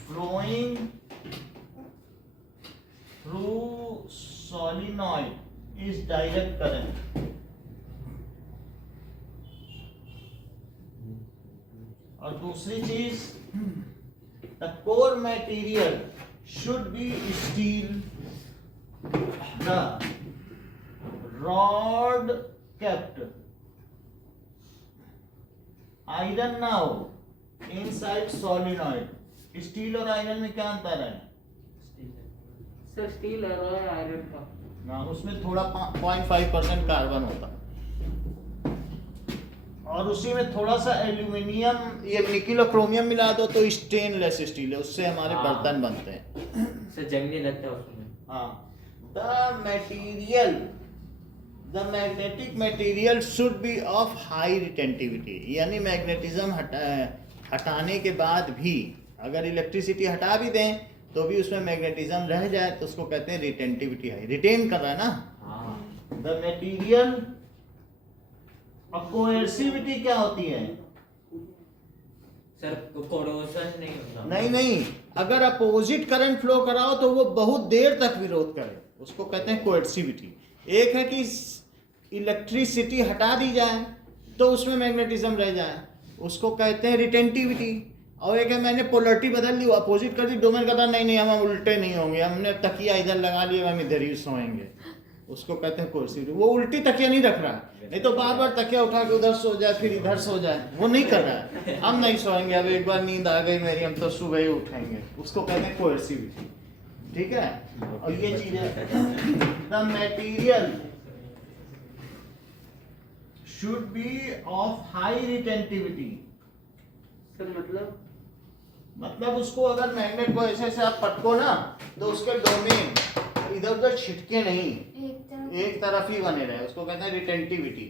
Flowing through solenoid is direct current. और दूसरी चीज, the core material should be steel. The rod kept iron now inside solenoid. Steel और आयरन में क्या अंतर है? सर स्टील एलॉय आयरन का ना, उसमें थोड़ा 0.5% कार्बन होता है और उसी में थोड़ा सा एल्यूमिनियम, ये निकिल और क्रोमियम मिला दो तो स्टेनलेस स्टील है. उससे हमारे बर्तन बनते हैं. सर जंग नहीं लगता उसमें. हाँ. The magnetic material should be of high retentivity. यानी मैग्नेटिज्म हटाने के बाद भी अगर इलेक्ट्रिसिटी हटा भी दें तो भी उसमें मैग्नेटिज्म रह जाए तो उसको कहते हैं रिटेंटिविटी हाई. रिटेन कर रहा है ना. The material. अब कोएर्सिविटी क्या होती है? सर कोरोजन नहीं होता. नहीं, अगर अपोजिट करंट फ्लो कराओ तो वो बहुत देर तक विरोध करे, उसको कहते हैं कोएर्सिविटी. एक है कि इलेक्ट्रिसिटी हटा दी जाए तो उसमें मैग्नेटिज्म रह जाए, उसको कहते हैं रिटेंटिविटी. और एक है मैंने पोलरिटी बदल दी, अपोजिट कर दी, डोमेन कहता नहीं हम उल्टे नहीं होंगे, हमने तकिया इधर लगा लिया, हम इधर ही सोएंगे, उसको कहते हैं कोएर्सिविटी. वो उल्टी तकिया नहीं रख रहा है, नहीं तो बार बार तकिया उठा के उधर सो जाए फिर इधर सो जाए, वो नहीं कर रहा है. हम नहीं सोएंगे, अब एक बार नींद आ गई मेरी, हम तो सुबह ही उठेंगे, उसको कहते हैं कोएर्सिविटी. ठीक है, और ये चीज है the material should be of high retentivity. Sir मतलब उसको अगर मैग्नेट को ऐसे ऐसे आप पटको ना तो उसके डोमेन इधर उधर छिटके नहीं, एक तरफ ही बने रहे, उसको कहते हैं रिटेंटिविटी।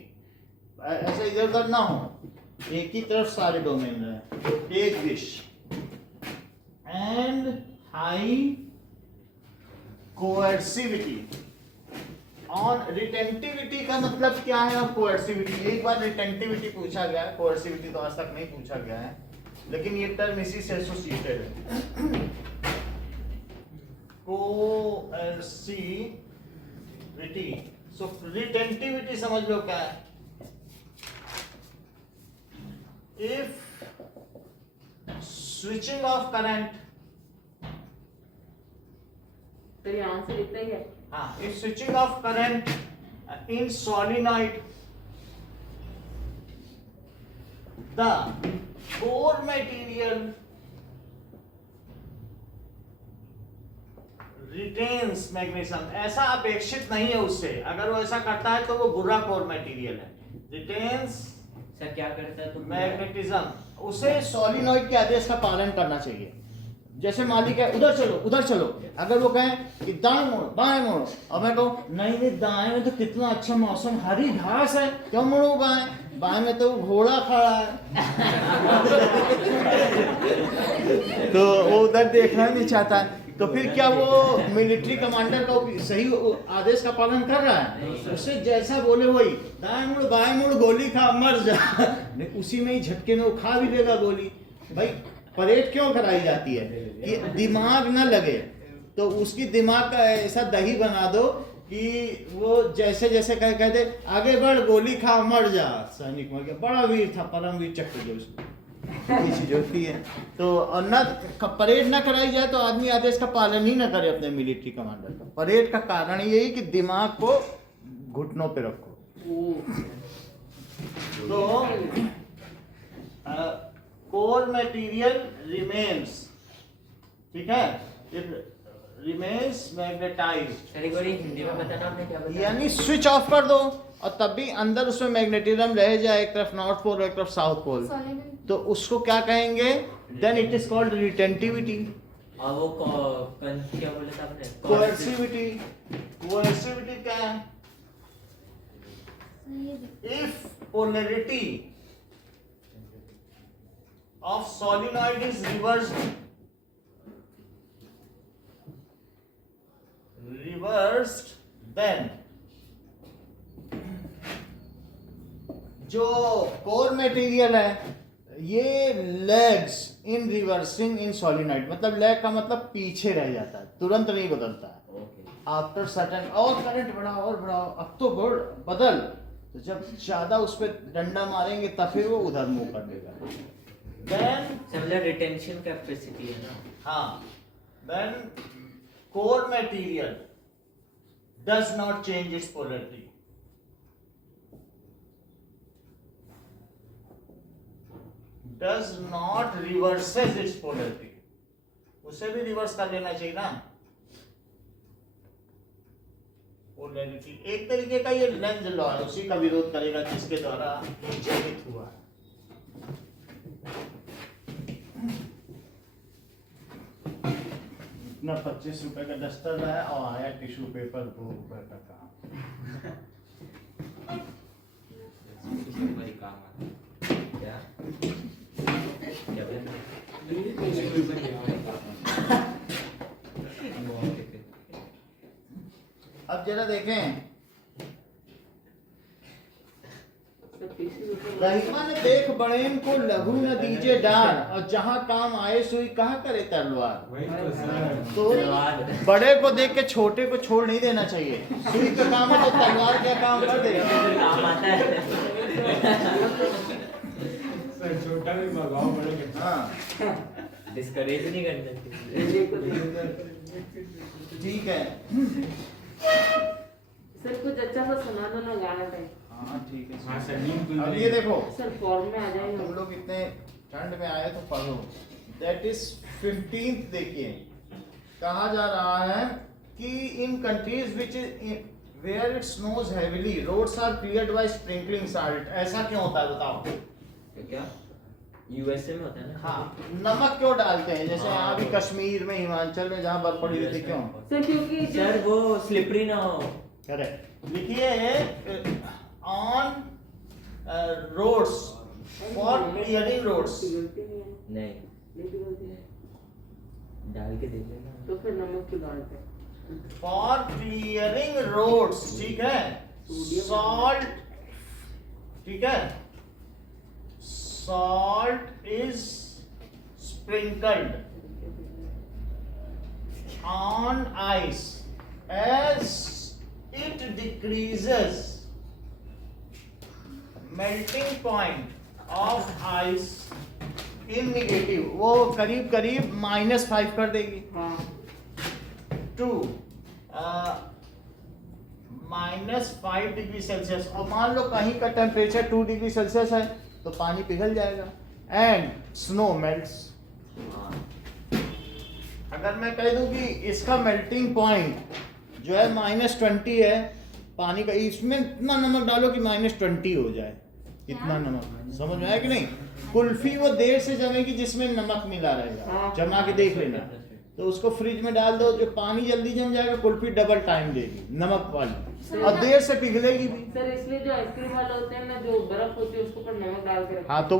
ऐसे इधर उधर ना हो, एक ही तरफ सारे डोमेन रहे। एक wish and high coercivity. On retentivity का मतलब क्या है और कोएर्सिविटी, एक बार रिटेंटिविटी पूछा गया है, कोएर्सिविटी तो आज तक नहीं पूछा गया है, लेकिन ये टर्म इसी से एसोसिएटेड है। कोएर्सिविटी, सो रिटेंटिविटी समझ लो क्या है। If switching off current, तो ये आंसर इतना ही है। हाँ, if switching off current in solenoid, the core material retains magnesium। ऐसा अपेक्षित नहीं है उससे, अगर वो ऐसा करता है तो वो बुरा कोर मटेरियल है। retains सर क्या करता है तो मैग्नेटिज्म, उसे सोलिनॉइड के आदेश का पालन करना चाहिए। जैसे मालिक है उधर चलो उधर चलो, अगर वो कहें कि दाएं मोड़ो बाएं मोड़ो और मैं कहूँ नहीं नहीं दाएं में तो कितना अच्छा मौसम, हरी घास है, क्यों मोड़ो बाएं, बाएं में तो घोड़ा खड़ा है तो वो उधर देखना नहीं चाहता है, तो फिर क्या वो मिलिट्री कमांडर का सही आदेश का पालन कर रहा है? उससे जैसा बोले वही, दाएं मुड़ बाएं मुड़ गोली खा मर जा उसी में ही झटके में वो खा भी लेगा गोली। भाई परेड क्यों कराई जाती है कि दिमाग ना लगे, तो उसकी दिमाग का ऐसा दही बना दो कि वो जैसे जैसे कहते आगे बढ़ गोली खा मर जा, सैनिक मर गया, बड़ा वीर था परमवीर चक्र जो चीज होती है। तो न परेड ना कराई जाए तो आदमी आदेश का पालन ही ना करे अपने मिलिट्री कमांडर का। परेड का कारण यही कि दिमाग को घुटनों पे रखो। तो कोर मटेरियल रिमेन्स, ठीक है, रिमेन्स मैग्नेटाइज्ड। सर एक बार हिंदी में बताना आपने क्या बताया? यानी स्विच ऑफ कर दो और तब भी अंदर उसमें मैग्नेटिज्म रह जाए, एक तरफ नॉर्थ पोल और एक तरफ साउथ पोल, तो उसको क्या कहेंगे? Then it is called retentivity. और वो क्या बोले थे आपने? कोएर्सिविटी। कोएर्सिविटी क्या है? If polarity of solenoid is reversed then जो कोर मटेरियल है ये lags in reversing in solenoid, मतलब लेग का मतलब पीछे रह जाता है, तुरंत नहीं बदलता है। आफ्टर सर्टेन और करंट बढ़ाओ और बढ़ाओ, अब तो बदल, तो जब ज्यादा उस पर डंडा मारेंगे तब फिर वो उधर मुंह कर देगा। देन मतलब रिटेंशन कैपेसिटी है ना। हाँ, then core material does not change its polarity. Does not reverses its polarity। उसे भी रिवर्स कर लेना चाहिए ना पोलैरिटी। एक तरीके का ये लेंज लॉ है, उसी का विरोध करेगा जिसके द्वारा जनित हुआ है। इतना 25 रुपए का डस्टर लाया और आया टिश्यू पेपर 2 रुपए का काम। क्या क्या अब जरा देखें, रहीमा ने देख बड़ेन को लघु न दीजे डार, और जहां काम आए सुई कहा करे तलवार। तो बड़े को देख के छोटे को छोड़ नहीं देना चाहिए। सुई का काम है तो तलवार क्या काम कर देगा? काम आता है। छोटा भी भगाओ बड़े के। हाँ डिस्करेज नहीं करना ठीक है। सर कुछ अच्छा सा सुना दो ना गाना पे। हाँ ठीक है। हाँ सर, नींद खुल अब रही ये है। देखो, सर फॉर्म में आ जाएगा। तुम लोग इतने ठंड में आए तो पढ़ो। दैट इज 15th देखिए, कहा जा रहा है कि in countries which where it snows heavily roads are cleared by sprinkling salt. ऐसा क्यों होता है बताओ? तो क्या यूएसए में होता है ना? हाँ, नमक क्यों डालते हैं? जैसे यहाँ भी कश्मीर में, हिमाचल में जहाँ बर्फ पड़ी हुई थी, क्यों? सर क्योंकि सर वो स्लिपरी ना हो। करेक्ट। लिखिए on roads for clearing roads. पिघलती नहीं है, नहीं, नहीं पिघलती है, डाल के देख लेना। तो फिर नमक क्यों डालते हैं? फॉर क्लियरिंग रोड्स, ठीक है। सॉल्ट, ठीक है, salt is sprinkled on ice as it decreases melting point of ice in negative. वो करीब करीब -5 कर देगी हाँ टू -5 डिग्री सेल्सियस। और मान लो कहीं का टेम्परेचर 2 डिग्री सेल्सियस है तो पानी पिघल जाएगा एंड स्नो मेल्ट्स। अगर मैं कह दूं कि इसका मेल्टिंग पॉइंट जो है -20 है पानी का, इसमें इतना नमक डालो कि -20 हो जाए। इतना नमक, समझ में आया कि नहीं? कुल्फी वो देर से जमेगी जिसमें नमक मिला रहेगा, जमा के देख लेना। तो उसको फ्रिज में डाल दो, जो पानी जल्दी जम जाएगा, कुल्फी डबल टाइम देगी नमक वाली, और देर से पिघलेगी भी। सर इसलिए जो आइसक्रीम वाले होते हैं ना, जो बर्फ होती है उसके ऊपर नमक डाल के रखते हाँ, तो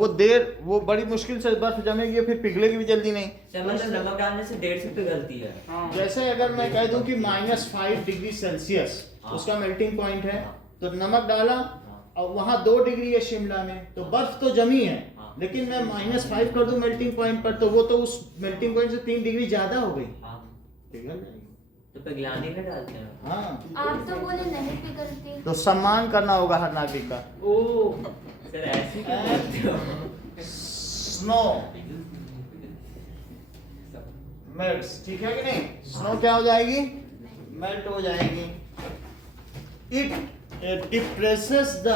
वो बड़ी मुश्किल से बर्फ जमेगी, फिर पिघलेगी भी जल्दी नहीं। सर मतलब नमक डालने से देर से पिघलती है। हैं। हाँ जैसे अगर मैं कह दूं कि -5 डिग्री सेल्सियस उसका मेल्टिंग पॉइंट है, तो नमक डाला और वहां 2 डिग्री है शिमला में, तो बर्फ तो जमी है, लेकिन मैं -5 कर दूं मेल्टिंग पॉइंट पर, तो वो तो उस मेल्टिंग पॉइंट से 3 डिग्री ज्यादा हो गई, हाँ, पिघल जाएगी। तो पिघलाने का डालते हैं। हाँ, आप तो बोले नहीं पिघलती। तो सम्मान करना होगा हर नागरिक का। ओ सर ऐसे क्यों करते हो? स्नो मेल्ट्स, ठीक है कि नहीं? स्नो क्या हो जाएगी? मेल्ट हो जाएगी। इट डिप्रेसेस द,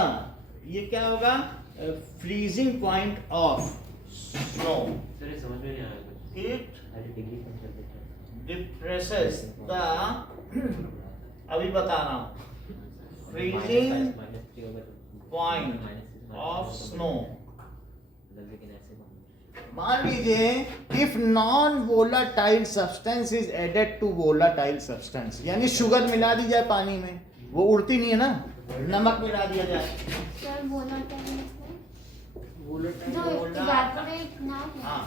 ये क्या होगा? Freezing point of snow. Sir ये समझ में नहीं आया कुछ। इट अरे डिग्री कम कर देते हैं। डिप्रेसेस द, अभी बता रहा हूँ, फ्रीजिंग पॉइंट ऑफ स्नो। लेकिन ऐसे मान लीजिए if non volatile substance is added to volatile substance, यानी शुगर मिला दी जाए पानी में, वो उड़ती नहीं है ना, नमक मिला दिया जाए। सर बोला था बुलेट जो इवेपोरेट ना हो। हाँ,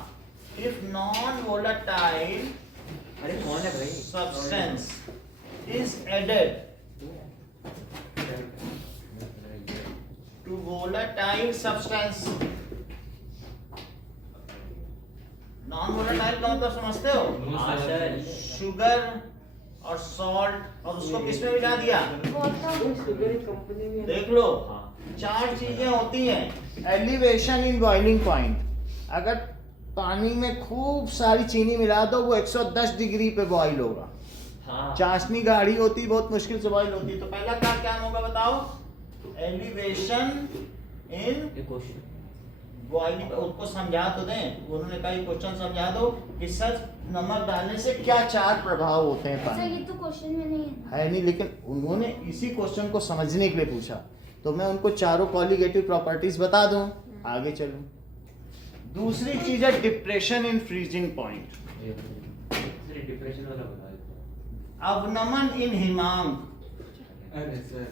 इफ नॉन वोलाटाइल अरे कौन है भाई? Substance is added to volatile substance. Non volatile का मतलब समझते हो? हाँ सर। शुगर और सॉल्ट, और उसको किसमें मिला दिया? वाटर शुगर कंपनी में देख लो, हाँ 4 चीजें होती हैं। एलिवेशन इन बॉइलिंग पॉइंट, अगर पानी में खूब सारी चीनी मिला दो, वो 110 डिग्री पे बॉईल होगा। हाँ चाशनी गाढ़ी होती, बहुत मुश्किल से बॉईल होती है। तो पहला काम क्या होगा बताओ? एलिवेशन इन ये क्वेश्चन बॉइलिंग। उसको समझा तो दें, उन्होंने कहा क्वेश्चन समझा दो कि सर नमक डालने से क्या 4 प्रभाव होते हैं सर पानी ये तो क्वेश्चन में नहीं है। है नहीं, लेकिन उन्होंने इसी क्वेश्चन को समझने के लिए पूछा, तो मैं उनको चारों कॉलिगेटिव प्रॉपर्टीज बता दूं, आगे चलूं। दूसरी चीज है depression in freezing point, sir depression वाला बता देते अवनमन इन हिमांक। अरे सर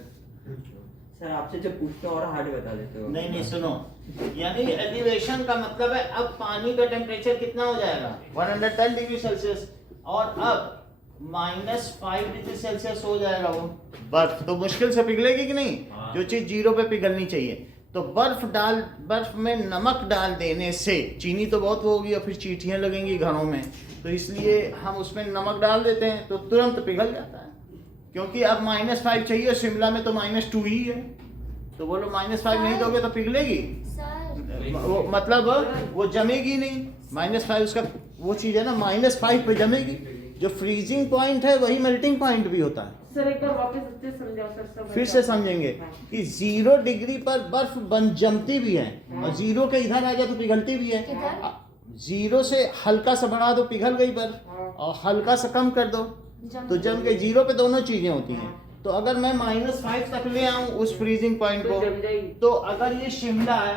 सर आपसे जब पूछते हो और हार्ड बता देते हो। नहीं सुनो, यानी एलिवेशन का मतलब है अब पानी का टेम्परेचर कितना हो जाएगा? 110 डिग्री सेल्सियस, और अब -5 डिग्री सेल्सियस हो जाएगा। वो बर्फ तो मुश्किल से पिघलेगी कि नहीं? हाँ। जो चीज 0 पे पिघलनी चाहिए। तो बर्फ में नमक डाल देने से चीनी तो बहुत होगी और फिर चींटियां लगेंगी घरों में, तो इसलिए हम उसमें नमक डाल देते हैं, तो तुरंत पिघल जाता है। क्योंकि अब -5 चाहिए, शिमला में तो -2 ही है, तो बोलो -5 नहीं दोगे तो पिघलेगी, सर वो मतलब वो जमेगी नहीं। -5 उसका वो चीज है ना, -5 पे जमेगी। जो फ्रीजिंग पॉइंट है वही मेल्टिंग पॉइंट भी होता है। सर एक बार वापस अच्छे से समझाओ सर। सब फिर से समझेंगे कि 0 डिग्री पर बर्फ जमती भी है, और 0 के इधर आ जाए तो पिघलती भी है। किधर? जीरो से हल्का सा बढ़ा दो पिघल गई बर्फ, हाँ। और हल्का सा कम कर दो जम तो जम के जीरो पे दोनों चीजें होती हैं। तो अगर मैं -5 तक ले आऊं उस फ्रीजिंग पॉइंट तो को, जम जाएगी। तो अगर ये शिमला है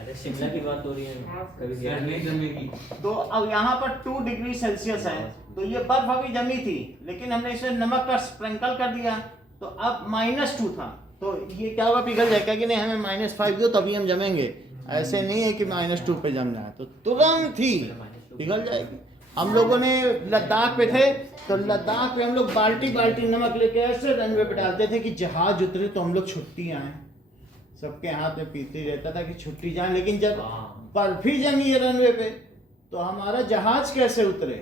अरे शिमला की बात हो रही है, हाँ, कभी सर गया नहीं जमेगी। तो अब यहाँ पर 2 डिग्री सेल्सियस है, तो ये बर्फ अभी जमी थी, लेकिन हमने इसे नमक का स्प्रिंकल कर दिया तो अब -2 था, तो ये क्या होगा, पिघल जाएगा कि नहीं, हमें -5 दो तभी हम जमेंगे। ऐसे नहीं है कि -2 पे जमना है, तो तुरंत ही पिघल जाएगी। हम लोगों ने लद्दाख पे थे, तो लद्दाख पे हम लोग बाल्टी बाल्टी नमक लेके ऐसे रनवे पे डालते थे कि जहाज उतरे तो हम लोग छुट्टी आए, सबके हाथ में पीते रहता था कि छुट्टी जाए। लेकिन जब बर्फ ही जमी है रनवे पे तो हमारा जहाज कैसे उतरे,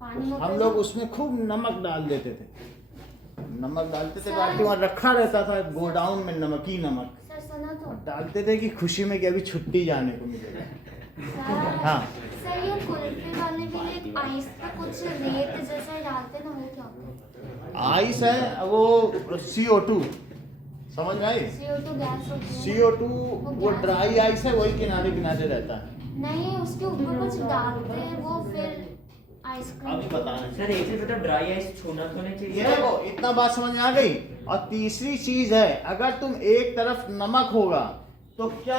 पानी में हम लोग उसमें खूब नमक डाल देते थे, नमक डालते थे, सर। बाल्टी वहाँ रखा रहता था गोडाउन में नमक ही नमक, सर सुनो तो। और डालते थे कि खुशी में कि अभी छुट्टी जाने को मिलेगा। सर हाँ। सर ये कुल्फी वाले भी एक आइस पे कुछ रेत जैसा डालते हैं ना, वो क्या होता है? आइस है वो CO2, समझ में आई? CO2 गैस होती है। CO2 वो ड्राई आइस है, वही किनारे किनारे रहता है। नहीं, उसके ऊपर कुछ डालते हैं वो फिर आइसक्रीम। अभी बताना सर एक चीज बता, ड्राई आइस छूना तो नहीं चाहिए? ये देखो, इतना बात समझ में आ गई। और तीसरी चीज है, अगर तुम एक तरफ नमक होगा तो क्या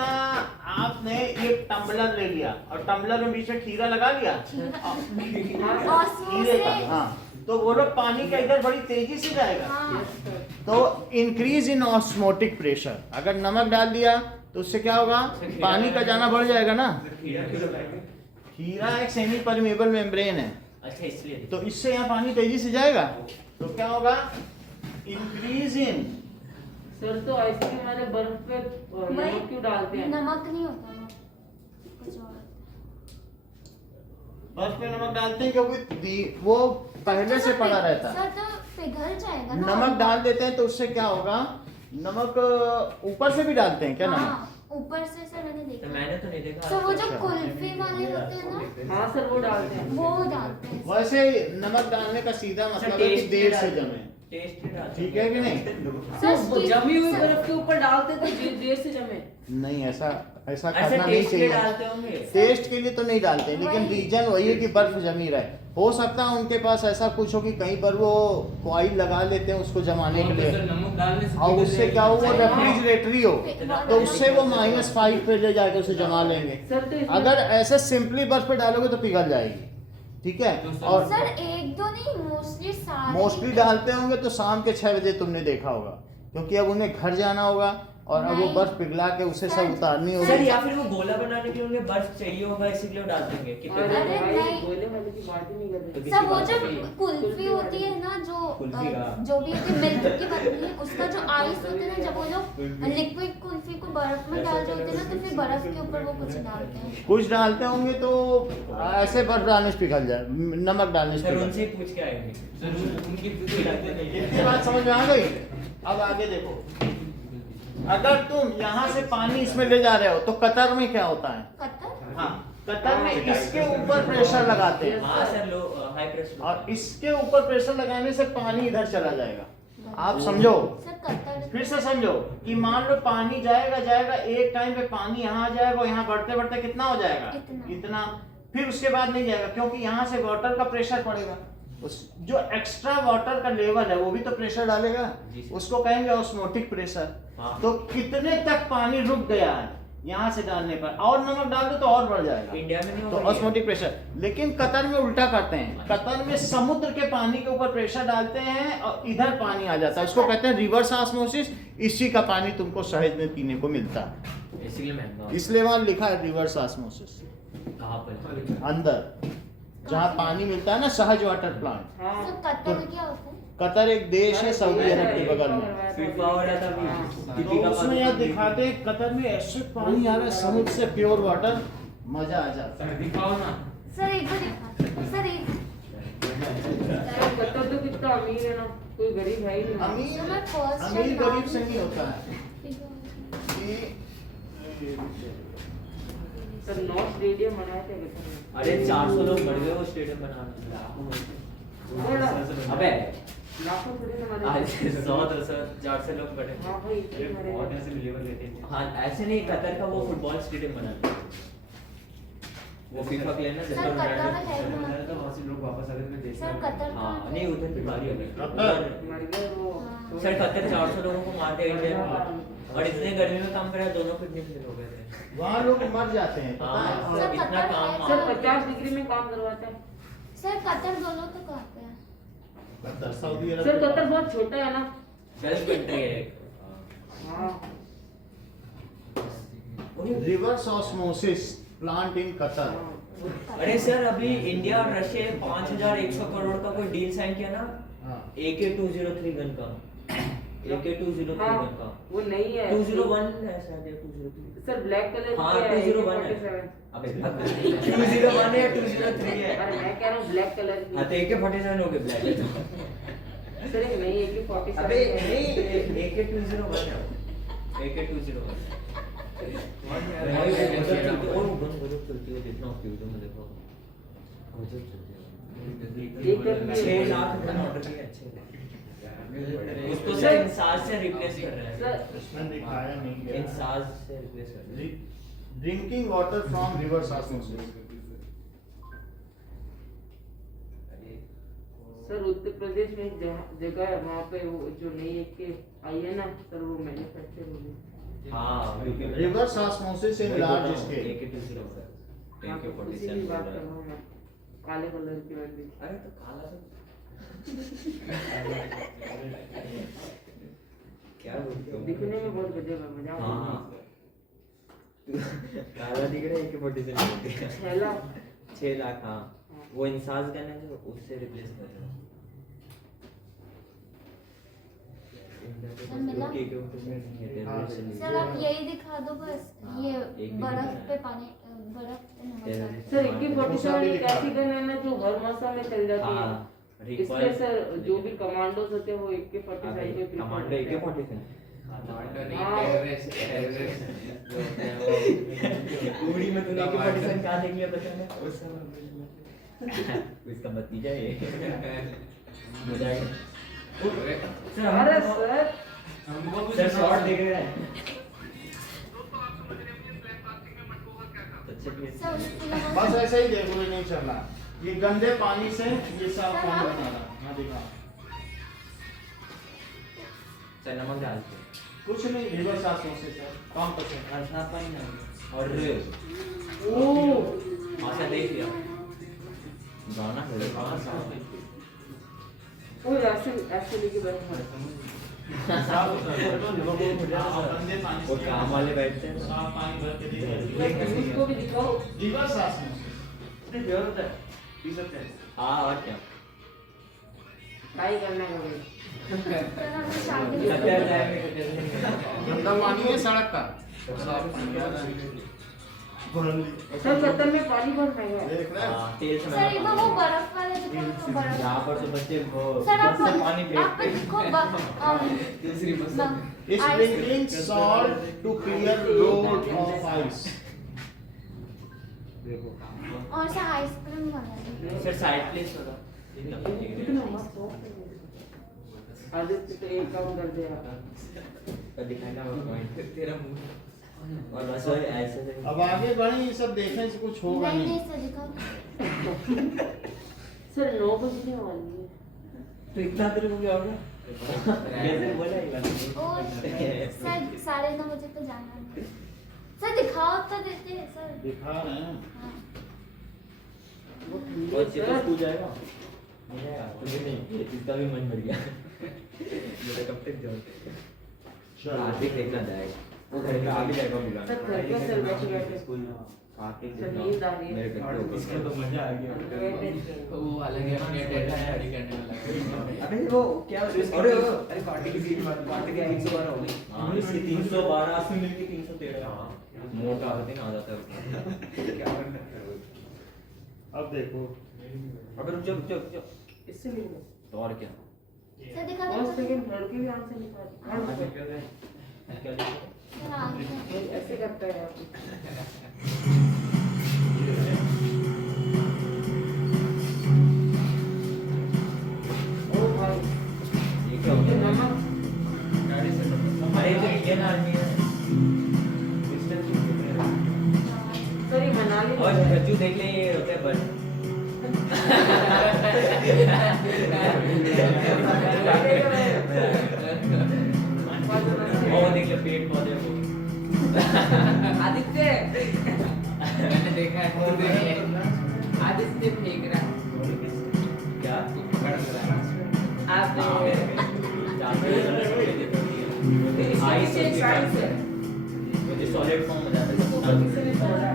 आपने एक टम्बलर ले लिया और टम्बलर में बीच में खीरा लगा लिया, और खीरे का, हाँ, तो वो लोग पानी का इधर बड़ी तेजी से जाएगा। हाँ, तो इंक्रीज इन ऑस्मोटिक प्रेशर, अगर नमक डाल दिया तो उससे क्या होगा, पानी का जाना बढ़ जाएगा ना। खीरा क्यों लगाएंगे? खीरा एक सेमी परमेबल मेम्ब्रेन है, अच्छा इसलिए। तो इससे यहाँ पानी तेजी से जाएगा, तो क्या होगा, इंक्रीज इन। सर तो आइसक्रीम वाले बर्फ पे नमक क्यों डालते हैं? नमक नहीं होता ना, कुछ और। बर्फ में नमक डालते हैं क्योंकि वो पहले से पड़ा रहता है। सर तो पिघल जाएगा ना। नमक डाल देते हैं तो उससे क्या होगा, नमक ऊपर से भी डालते हैं क्या नमक? हाँ, ऊपर से सर मैंने तो देखा। मैंने तो नहीं देखा। सर वो जो अच्छा। कुल्फी वाले होते हैं ना, हाँ सर वो डालते हैं। वो डालते हैं। वैसे नमक डालने का सीधा मतलब है कि देर से जमे, टेस्ट ही डालते ठीक है कि नहीं? सर, वो जमी हुई सर- बर्फ के ऊपर डालते तो देर से जमे। नहीं, ऐसा ऐसे करना नहीं टेस्ट के लिए चाहिए। डालते होंगे। टेस्ट के लिए तो नहीं डालते, लेकिन वही। रीजन वही है कि बर्फ जमी रहे। हो सकता है उनके पास ऐसा कुछ हो कि कहीं पर वो कॉइल लगा लेते हैं उसको जमाने के तो लिए, सर नमक डालने से और पिघल उससे क्या हो, वो जाएगा। रेफ्रिजरेटरी हो, तो उससे वो -5 पे ले जाके उसे जमा लेंगे। सर तो इसमें- अगर ऐसे सिंपली बर्फ पे डालोगे तो पिघल जाएगी, ठीक है। तो सर- और सर एक दो नहीं, मोस्टली सारे। मोस्टली डालते होंगे तो शाम के 6 बजे तुमने देखा होगा, क्योंकि अब उन्हें घर जाना होगा और अब वो नहीं। बर्फ पिघला के उसे सब उतारनी सर होगी। या फिर वो गोला बनाने के लिए उन्हें बर्फ चाहिए होगा, इसीलिए वो डाल देंगे कि अरे अरे भाई नहीं। गोले वाले की बात ही नहीं कर रहे। सर वो जो कुल्फी कुल्फी होती है ना, जो कुल्फी का। जो भी होती है मिल्क की बनती है, उसका जो आइस होता है ना, जब वो लोग लिक्विड कुल्फी को बर्फ में डाल देते हैं ना, तो फिर बर्फ के ऊपर वो कुछ डालते हैं। कुछ डालते होंगे तो ऐसे बर्फ डालने से पिघल जाए, नमक डालने से सर पिघल उनसे जाए। ही पूछ के आएंगे। सर उनकी फिक्र करते नहीं इतनी बात समझ में आ गई? अब आगे देखो, अगर तुम यहाँ से पानी इसमें ले जा रहे हो तो कतर में क्या होता है, कतर। हाँ, कतर में इसके ऊपर प्रेशर लगाते हैं, हाँ सर लो हाई प्रेशर। और इसके ऊपर प्रेशर लगाने से पानी इधर चला जाएगा। आप समझो, सर कतर। फिर से समझो कि मान लो पानी जाएगा जाएगा, एक टाइम पे पानी यहाँ आ जाएगा, और यहाँ बढ़ते बढ़ते कितना हो जाएगा, इतना। इतना, फिर उसके बाद नहीं जाएगा, क्योंकि यहाँ से वाटर का प्रेशर पड़ेगा, उस जो एक्स्ट्रा वाटर का लेवल है वो भी तो प्रेशर डालेगा, जी सर। उसको कहेंगे ऑस्मोटिक प्रेशर। हाँ। तो कितने तक पानी रुक गया है यहाँ से डालने पर, और नमक डाल दो तो और बढ़ जाएगा, इंडिया में नहीं तो होगा ये। Osmotic pressure. लेकिन कतर में उल्टा करते हैं, कतर में समुद्र के पानी के ऊपर प्रेशर डालते हैं और इधर पानी आ जाता है, उसको कहते हैं रिवर्स ऑस्मोसिस। इसी का पानी तुमको सहज में पीने को मिलता है, इसीलिए महंगा। इसलिए वहां लिखा है रिवर्स ऑस्मोसिस, कहाँ पर? अंदर जहाँ पानी मिलता है ना, सहज वाटर प्लांट। हाँ सर कतर क्या होता है? कतर एक देश है सऊदी अरब के बगल में, फीफा हो रहा था अभी। हाँ। दीदी तो का उसमें यार दिखाते हैं कतर में ऐसे पानी आ रहा है समुद्र से, प्योर वाटर, मजा आ जाता है। सर दिखाओ ना। सर एक बार दिखा। सर एक। सर कतर तो कितना अमीर है ना, कोई गरीब है ही नहीं। अमीर तो मैं first अमीर time गरीब नाम से नहीं होता है कि सर 9 स्टेडियम बनाए थे कतर में। अरे 400 लोग बढ़ गए वो स्टेडियम बनाने। अबे लाखों थोड़ी ना आज मारे। 100-400 लोग बढ़े। हाँ भाई इतने मारे। हाँ ऐसे नहीं, कतर का वो फुटबॉल स्टेडियम बना दिया। वो फीफा के लिए ना सर जिसमें कतर रोनाल्डो है ना तो वहाँ से लोग वापस आ गए थे देश सर में। कतर हाँ नहीं उधर की बारी हो गई कतर? मर गए वो हाँ। सर कतर 400 लोगों को मार दिया इंडिया में और इतने गर्मी में काम करा दोनों किडनी फेल हो गए थे वहाँ लोग मर जाते हैं पता है? हाँ सर, इतना कतर काम है, सर हाँ। 50 डिग्री में काम करवाते हैं। सर कतर दोनों तो कहाँ पे है? कतर सऊदी अरब सर कतर बहुत छोटा है ना। बेस्ट कंट्री है एक हाँ reverse osmosis plant in Qatar. अरे सर अभी इंडिया और रशिया 5100 करोड़ का कोई डील साइन किया ना हाँ AK-203 गन का AK-203 हाँ गन का वो नहीं है 201 है शायद या 203 सर ब्लैक कलर हाँ की है 201 है 47। अबे 201 है 203 है अरे मैं कह रहा हूँ ब्लैक कलर हाँ की। तो AK-47 हो गए ब्लैक है तो सर एक नहीं है कि 47 अबे है। नहीं AK-201 है AK-201 और गन गजब चलती है देखना आप वीडियो में देखो गजब चलती है एक गन भी 6 लाख गन ऑर्डर किए अच्छे उसको सर इंसाज से रिप्लेस कर रहे हैं सर इसमें दिखाया नहीं गया। इंसाज से रिप्लेस कर रहे हैं drinking water from reverse osmosis. Sir Uttar Pradesh में एक जगह है वहाँ पे वो जो नई एक के आई है ना सर वो मैन्युफैक्चर हो गई। हाँ reverse osmosis in large scale. AK-201 हाँ, तो उसी की बात कर रहा हूँ मैं काले कलर की वाली। अरे तो काला तो क्या बोलते हो दिखने में बहुत गजब है मजा आता है। हाँ काला दिख रहा है AK-47 6 लाख 6 लाख हाँ वो इंसाज गन है जो उससे रिप्लेस कर रहे हैं सर, मिला? सर आप यही दिखा दो बस ये एक बर्फ भी पे पानी बर्फ पे नमक ये- डाल के। सर AK-47 एक ऐसी गन है ना जो हर मौसम में चल जाती है। हाँ इसलिए सर जो भी कमांडोज होते हैं वो AK-47 अबे, पे prefer कमांडो करते हैं। AK-47 हाँ। उड़ी में तूने AK-47 क्या देख लिया पता है उस इसका भतीजा है ये मजा आएगा अरे सर सर शॉट देख रहे हैं सर उसके अलावा- बस ऐसे ही देखो ये नहीं चल रहा। ये गंदे पानी से ये साफ पानी बना रहा। हाँ दिखा सर नमक डाल के कुछ नहीं रिवर्स ऑस्मोसिस है कम परसेंट। अच्छा पानी ना और ओ आशा देख लिया गाना है वो ऐसे लेके बैठा है। गंदे पानी वो से काम वाले बैठते हैं साफ पानी भर के दे सर, उसको भी दिखाओ। रिवर्स ऑस्मोसिस जरूरत है पी सकते हैं। हाँ और क्या ट्राई करना है मुझे। सर हमें शादी लगता है जाएंगे गंदा पानी है सड़क का साफ पानी है। सर कतर में पानी बहुत महंगा है। देख रहे हैं हाँ तेल से सर एक बार वो बर्फ वाले दिखाओ तो बर्फ। यहाँ पर तो बच्चे वो सर आप उससे पानी आप फेंकते देखो तीसरी बस It's sprinkling salt to clear road of ice. और सर आइसक्रीम बना दो। सर साइड प्लेस होगा कितना मस्त हो। आदित्य तो एक काम कर दे रहा। तो दिखाएगा वो पॉइंट तेरा मुंह और बस वही ऐसे से अब आगे बढ़े ये सब देखने से कुछ होगा नहीं नहीं। नहीं सर दिखाओ। सर 9 बजने वाली है। तो इतना देर हो गया होगा कैसे बोला ये वाला और सर 9:30 बजे तो जाना है। सर दिखाओ तो देते हैं सर। दिखा रहे हैं हाँ। वो ठंडी और है, चिपस सर। तू जाएगा नहीं जाएगा तुम्हें नहीं इसका भी मन भर गया मेरा कब तक जाओ कार्तिक देखना जाएगा वो घर पे आगे जाएगा बुलाने सर घर पे सर बैठे बैठे स्कूल में कार्तिक सर नींद आ रही है। मेरे घर पे इसका तो मजा आ गया वो अलग अपने डेटा स्टडी करने वाला अबे वो क्या अरे अरे पार्टी की 312 हो गई हाँ इसकी 312 से मिलके 313 हाँ मोटा होते ना आ जाता है क्या करना है अब देखो अबे रुक जा इससे नहीं हो। तो और क्या सर दिखा और दो। सेकंड लड़के भी आंसर निकाल। क्या लिखा है? सर आगे। ऐसे करता है आप। ओ भाई ये क्या हो ये गया नमक अरे वो इंडियन आर्मी है सर ये मनाली और गज्जू देख ले वो देख ले पेड़ पौधे वो आदित्य मैंने देखा है तू देख ले आदित्य फेंक रहा है क्या पकड़ रहा है आप आइस मुझे सॉलिड फॉर्म हो जाता है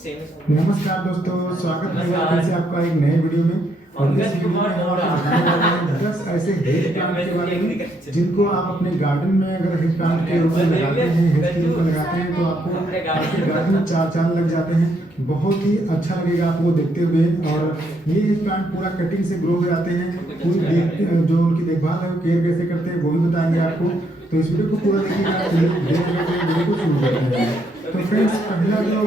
सेम नमस्कार दोस्तों, स्वागत है फिर से आपका एक नए वीडियो में। और इस वीडियो में हम आपको बताने वाले हैं 10 ऐसे हेज प्लांट के बारे में जिनको आप अपने गार्डन में अगर हेज प्लांट के रूप में लगाते हैं, हेज के रूप में लगाते हैं तो आपको आपके गार्डन में 4 चांद लग जाते हैं। बहुत ही अच्छा लगेगा आपको देखते हुए। और ये हेज प्लांट पूरा कटिंग से ग्रो हो जाते हैं। पूरी जो उनकी देखभाल है वो केयर कैसे करते हैं वो भी बताएंगे आपको। तो इस वीडियो को पूरा देखिएगा, वीडियो को शुरू करते हैं। तो फ्रेंड्स, पहला जो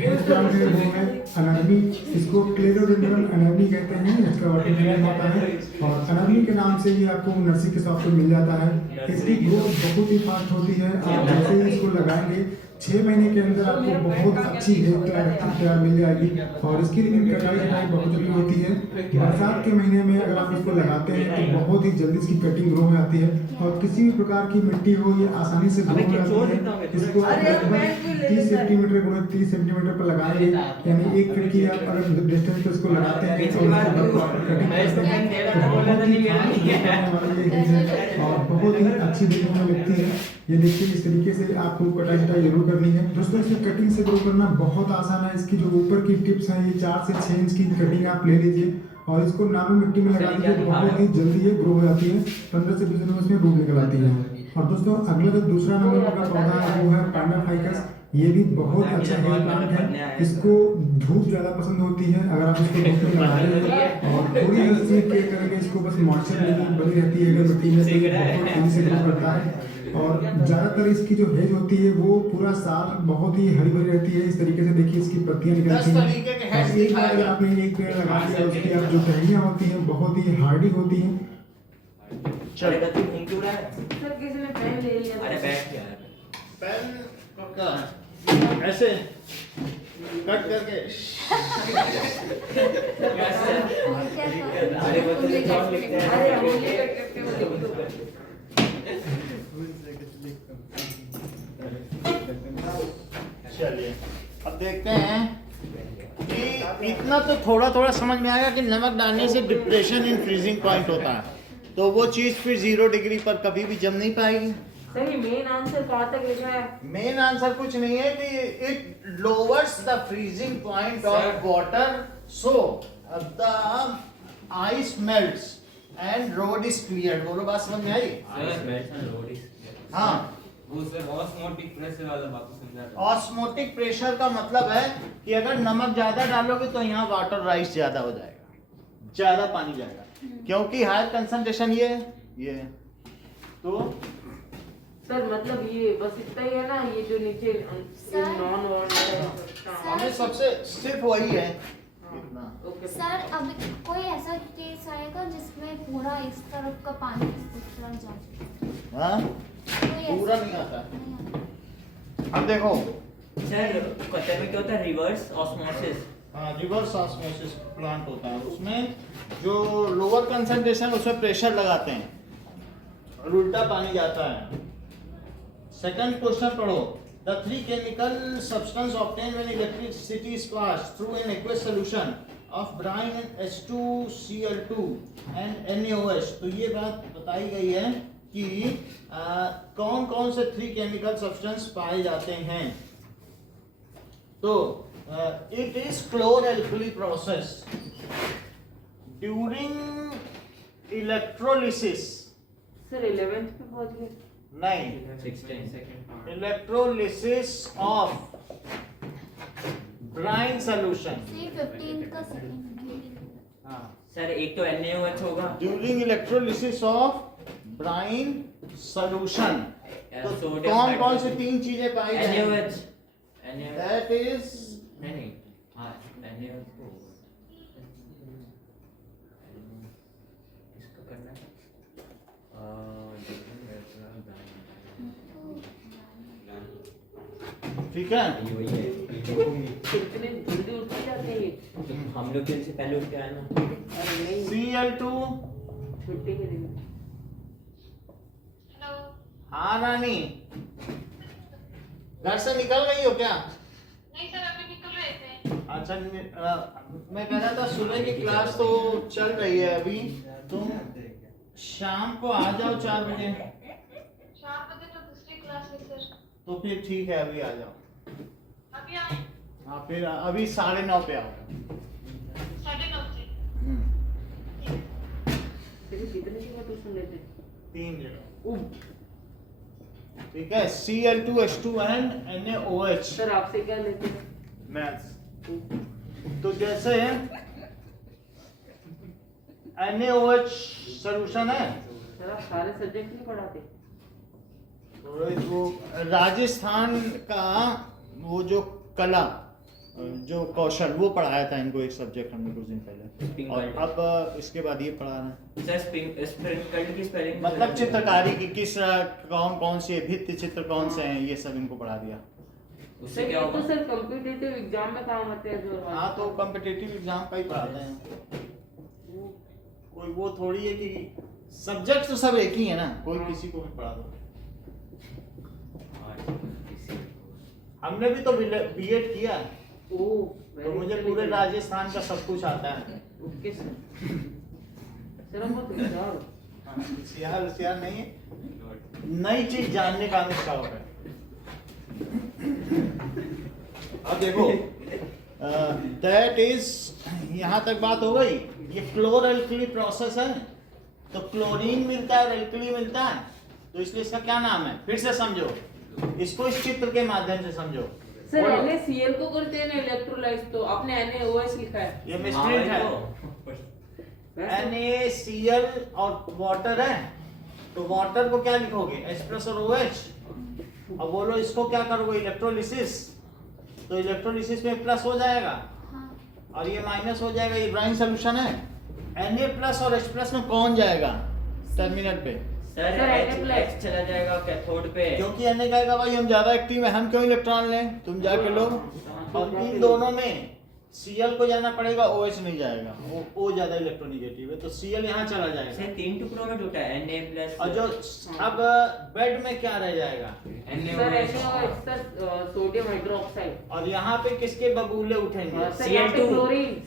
हेज प्लांट है वो है अनर्मी। इसको क्लेरोडेंड्रन अनर्मी कहते हैं, इसका वाटर नेम होता है। और अनर्मी के नाम से ये आपको नर्सरी के शॉप पे मिल जाता है। इसकी ग्रोथ बहुत ही फास्ट होती है। आप जैसे ही इसको लगाएंगे 6 महीने के अंदर आपको बहुत अच्छी हेज तैयार मिल जाएगी। और इसकी लेकिन कटाई बहुत जल्दी होती है। बरसात के महीने में अगर आप इसको लगाते हैं तो बहुत ही जल्दी इसकी कटिंग ग्रो हो जाती है। और किसी भी प्रकार की मिट्टी हो ये आसानी से ग्रो हो जाती है। इसको आप लगभग 30 सेंटीमीटर गुणे 30 सेंटीमीटर पर लगाएंगे, यानी 1 फीट की आप अगर डिस्टेंस पे इसको लगाते हैं और बहुत ही अच्छी देखने में लगती है। ये देखिए, इस तरीके से आपको कटाई जरूर करनी है दोस्तों। इसकी कटिंग से ग्रो करना बहुत आसान है। इसकी जो ऊपर की टिप्स हैं ये 4 से 6 इंच की कटिंग आप ले लीजिए और इसको नॉर्मल मिट्टी में लगा दीजिए। बहुत ही जल्दी ये ग्रो हो जाती है, 15 से 20 दिन में इसमें रूट निकल आती है। और दोस्तों, अगला जो दूसरा नंबर का पौधा है वो है पांडा फाइकस। ये भी बहुत अच्छा हेज प्लांट है। इसको धूप ज़्यादा पसंद होती है। अगर आप इसको धूप में लगा रहे हैं और थोड़ी इससे केयर करेंगे, इसको बस मॉइस्चर बनी रहती है अगर मिट्टी में, तो बहुत तेजी से ग्रो करता है। और ज़्यादातर इसकी जो हेज होती है वो पूरा साल बहुत ही हरी भरी रहती है। इस तरीके से देखिए इसकी पत्तियां निकलती हैं। एक बार अगर आपने एक पेड़ लगा दिया उसकी आप जो टहनियाँ होती हैं बहुत ही हार्डी होती हैं। चलेगा तू घूम क्यों रहा है? सर किसी ने पेन ले लिया अरे बैठ क्या है पेन का ऐसे कट करके अरे वो तो लिखा लिखते हैं। अरे उंगली कट करके वो लिख दो चलिए अब देखते हैं कि इतना तो थोड़ा थोड़ा समझ में आएगा कि नमक डालने से डिप्रेशन इन फ्रीजिंग पॉइंट होता है, तो वो चीज़ फिर 0 डिग्री पर कभी भी जम नहीं पाएगी। सही मेन आंसर कहाँ तक लिखा है? मेन आंसर कुछ नहीं है कि it lowers the freezing point of water so the ice melts and road is clear. बोलो, बात समझ में आई? हाँ, ऑस्मोटिक प्रेशर वाला बात समझा। ऑस्मोटिक प्रेशर का मतलब है कि अगर नमक ज्यादा डालोगे तो यहाँ वाटर राइस ज्यादा हो जाएगा, ज्यादा पानी जाएगा, क्योंकि हायर कंसंट्रेशन ये है। तो सर मतलब ये बस इतना ही है ना, ये जो नीचे नॉन वाटर हमें सबसे सिर्फ वही है इतना। ओके सर, अब कोई ऐसा केस आएगा जिसमें पूरा इस तरफ का पानी इस तरफ जाए? हाँ, कोई पूरा ऐसा- नहीं आता। नहीं आता। अब देखो, सर कतर में क्या होता है? Reverse osmosis. हाँ, रिवर्स ऑस्मोसिस प्लांट होता है। उसमें जो लोअर कंसंट्रेशन उसमें प्रेशर लगाते हैं और उल्टा पानी जाता है। सेकंड क्वेश्चन पढ़ो। The 3 chemical substance obtained when electricity is passed through an aqueous solution of brine and H2Cl2 and NaOH। तो ये बात बताई गई है कि कौन कौन से 3 केमिकल सब्सटेंस पाए जाते हैं। तो it is chlor alkali process during electrolysis. Sir 11th पे पहुंच गए। नहीं, 16 electrolysis of brine solution See, 15 का सेकंड। सर एक तो NaOH होगा। During electrolysis of brine solution. तो सोडियम कौन कौन से 3 चीजें पाई जाएंगी? NaOH दैट इज नहीं हाँ NaOH को इसको करना है। ठीक है। ये वही है। इतने जल्दी उठ के जाते हैं ये? हम लोग दिन से पहले उठ के आए ना। अरे नहीं, Cl2। छुट्टी के दिन। हाँ रानी, घर से निकल गई हो क्या? नहीं सर, अभी निकल रहे थे। अच्छा, मैं कह रहा था सुबह की क्लास तो चल रही है अभी, तुम शाम को आ जाओ 4 बजे। 4 बजे तो दूसरी क्लास है सर। तो फिर ठीक है, अभी आ जाओ। अभी आए? हाँ, फिर अभी 9:30 पे आओ। 9:30 से। तेरे कितने की बात सुन लेते? 3 जगह। उह, ठीक है, Cl2H2 and NaOH। सर आपसे क्या लेते हैं? मैथ्स। तो जैसे NaOH सॉल्यूशन है, सर आप सारे सब्जेक्ट नहीं पढ़ाते? वो राजस्थान का वो जो कला, जो कौशल, वो पढ़ाया था इनको एक सब्जेक्ट हमने कुछ दिन पहले, और अब इसके बाद ये पढ़ा रहे हैं। सर स्प्रिंकल्ड की स्पेलिंग मतलब चित्रकारी की किस कौन से भित्ति चित्र कौन से हैं, ये सब इनको पढ़ा दिया। उससे सर क्या ये होगा? तो सर कॉम्पिटिटिव एग्जाम में काम आते हैं जो। हाँ, तो कॉम्पिटिटिव एग्जाम का ही पढ़ाते हैं। कोई वो थोड़ी है कि सब्जेक्ट तो सब एक ही है ना, कोई किसी को भी पढ़ा दो। हमने भी तो बीएड किया है, तो मुझे पूरे राजस्थान का सब कुछ आता है। Okay sir. सर हम बहुत होशियार हो। होशियार नहीं है, नई चीज जानने का हमें शौक है। अब देखो, दैट इज, यहाँ तक बात हो गई। ये फ्लोर एल्कली प्रोसेस है, तो क्लोरीन मिलता है, एल्कली मिलता है, तो इसलिए इसका क्या नाम है? फिर से समझो इसको, इस चित्र के माध्यम से समझो। सर NaCl को करते हैं ना इलेक्ट्रोलाइज, तो आपने NaOH लिखा है। ये मिस्ट्रेट है। NaCl और वाटर है, तो वाटर को क्या लिखोगे? H+ और OH। अब बोलो इसको क्या करोगे? इलेक्ट्रोलिसिस। तो इलेक्ट्रोलिसिस में प्लस हो जाएगा और ये माइनस हो जाएगा। ये ब्राइन सॉल्यूशन है। Na+ और H+ में कौन जाएगा टर्मिनल पे? सर H चला जाएगा कैथोड पे, क्योंकि Na कहेगा भाई हम ज्यादा एक्टिव है, हम क्यों इलेक्ट्रॉन लें, तुम जाके लो। और इन दोनों में Cl को जाना पड़ेगा, OH नहीं जाएगा, O ज्यादा इलेक्ट्रोनेगेटिव है, तो Cl यहाँ चला जाएगा। सर 3 टुकड़ों में टूटा है Na+। और जो अब बेड में क्या रह जाएगा? Sir NaOH sir sodium hydroxide. और यहाँ पे किसके बबूले उठेंगे? सर यहाँ पे क्लोरीन।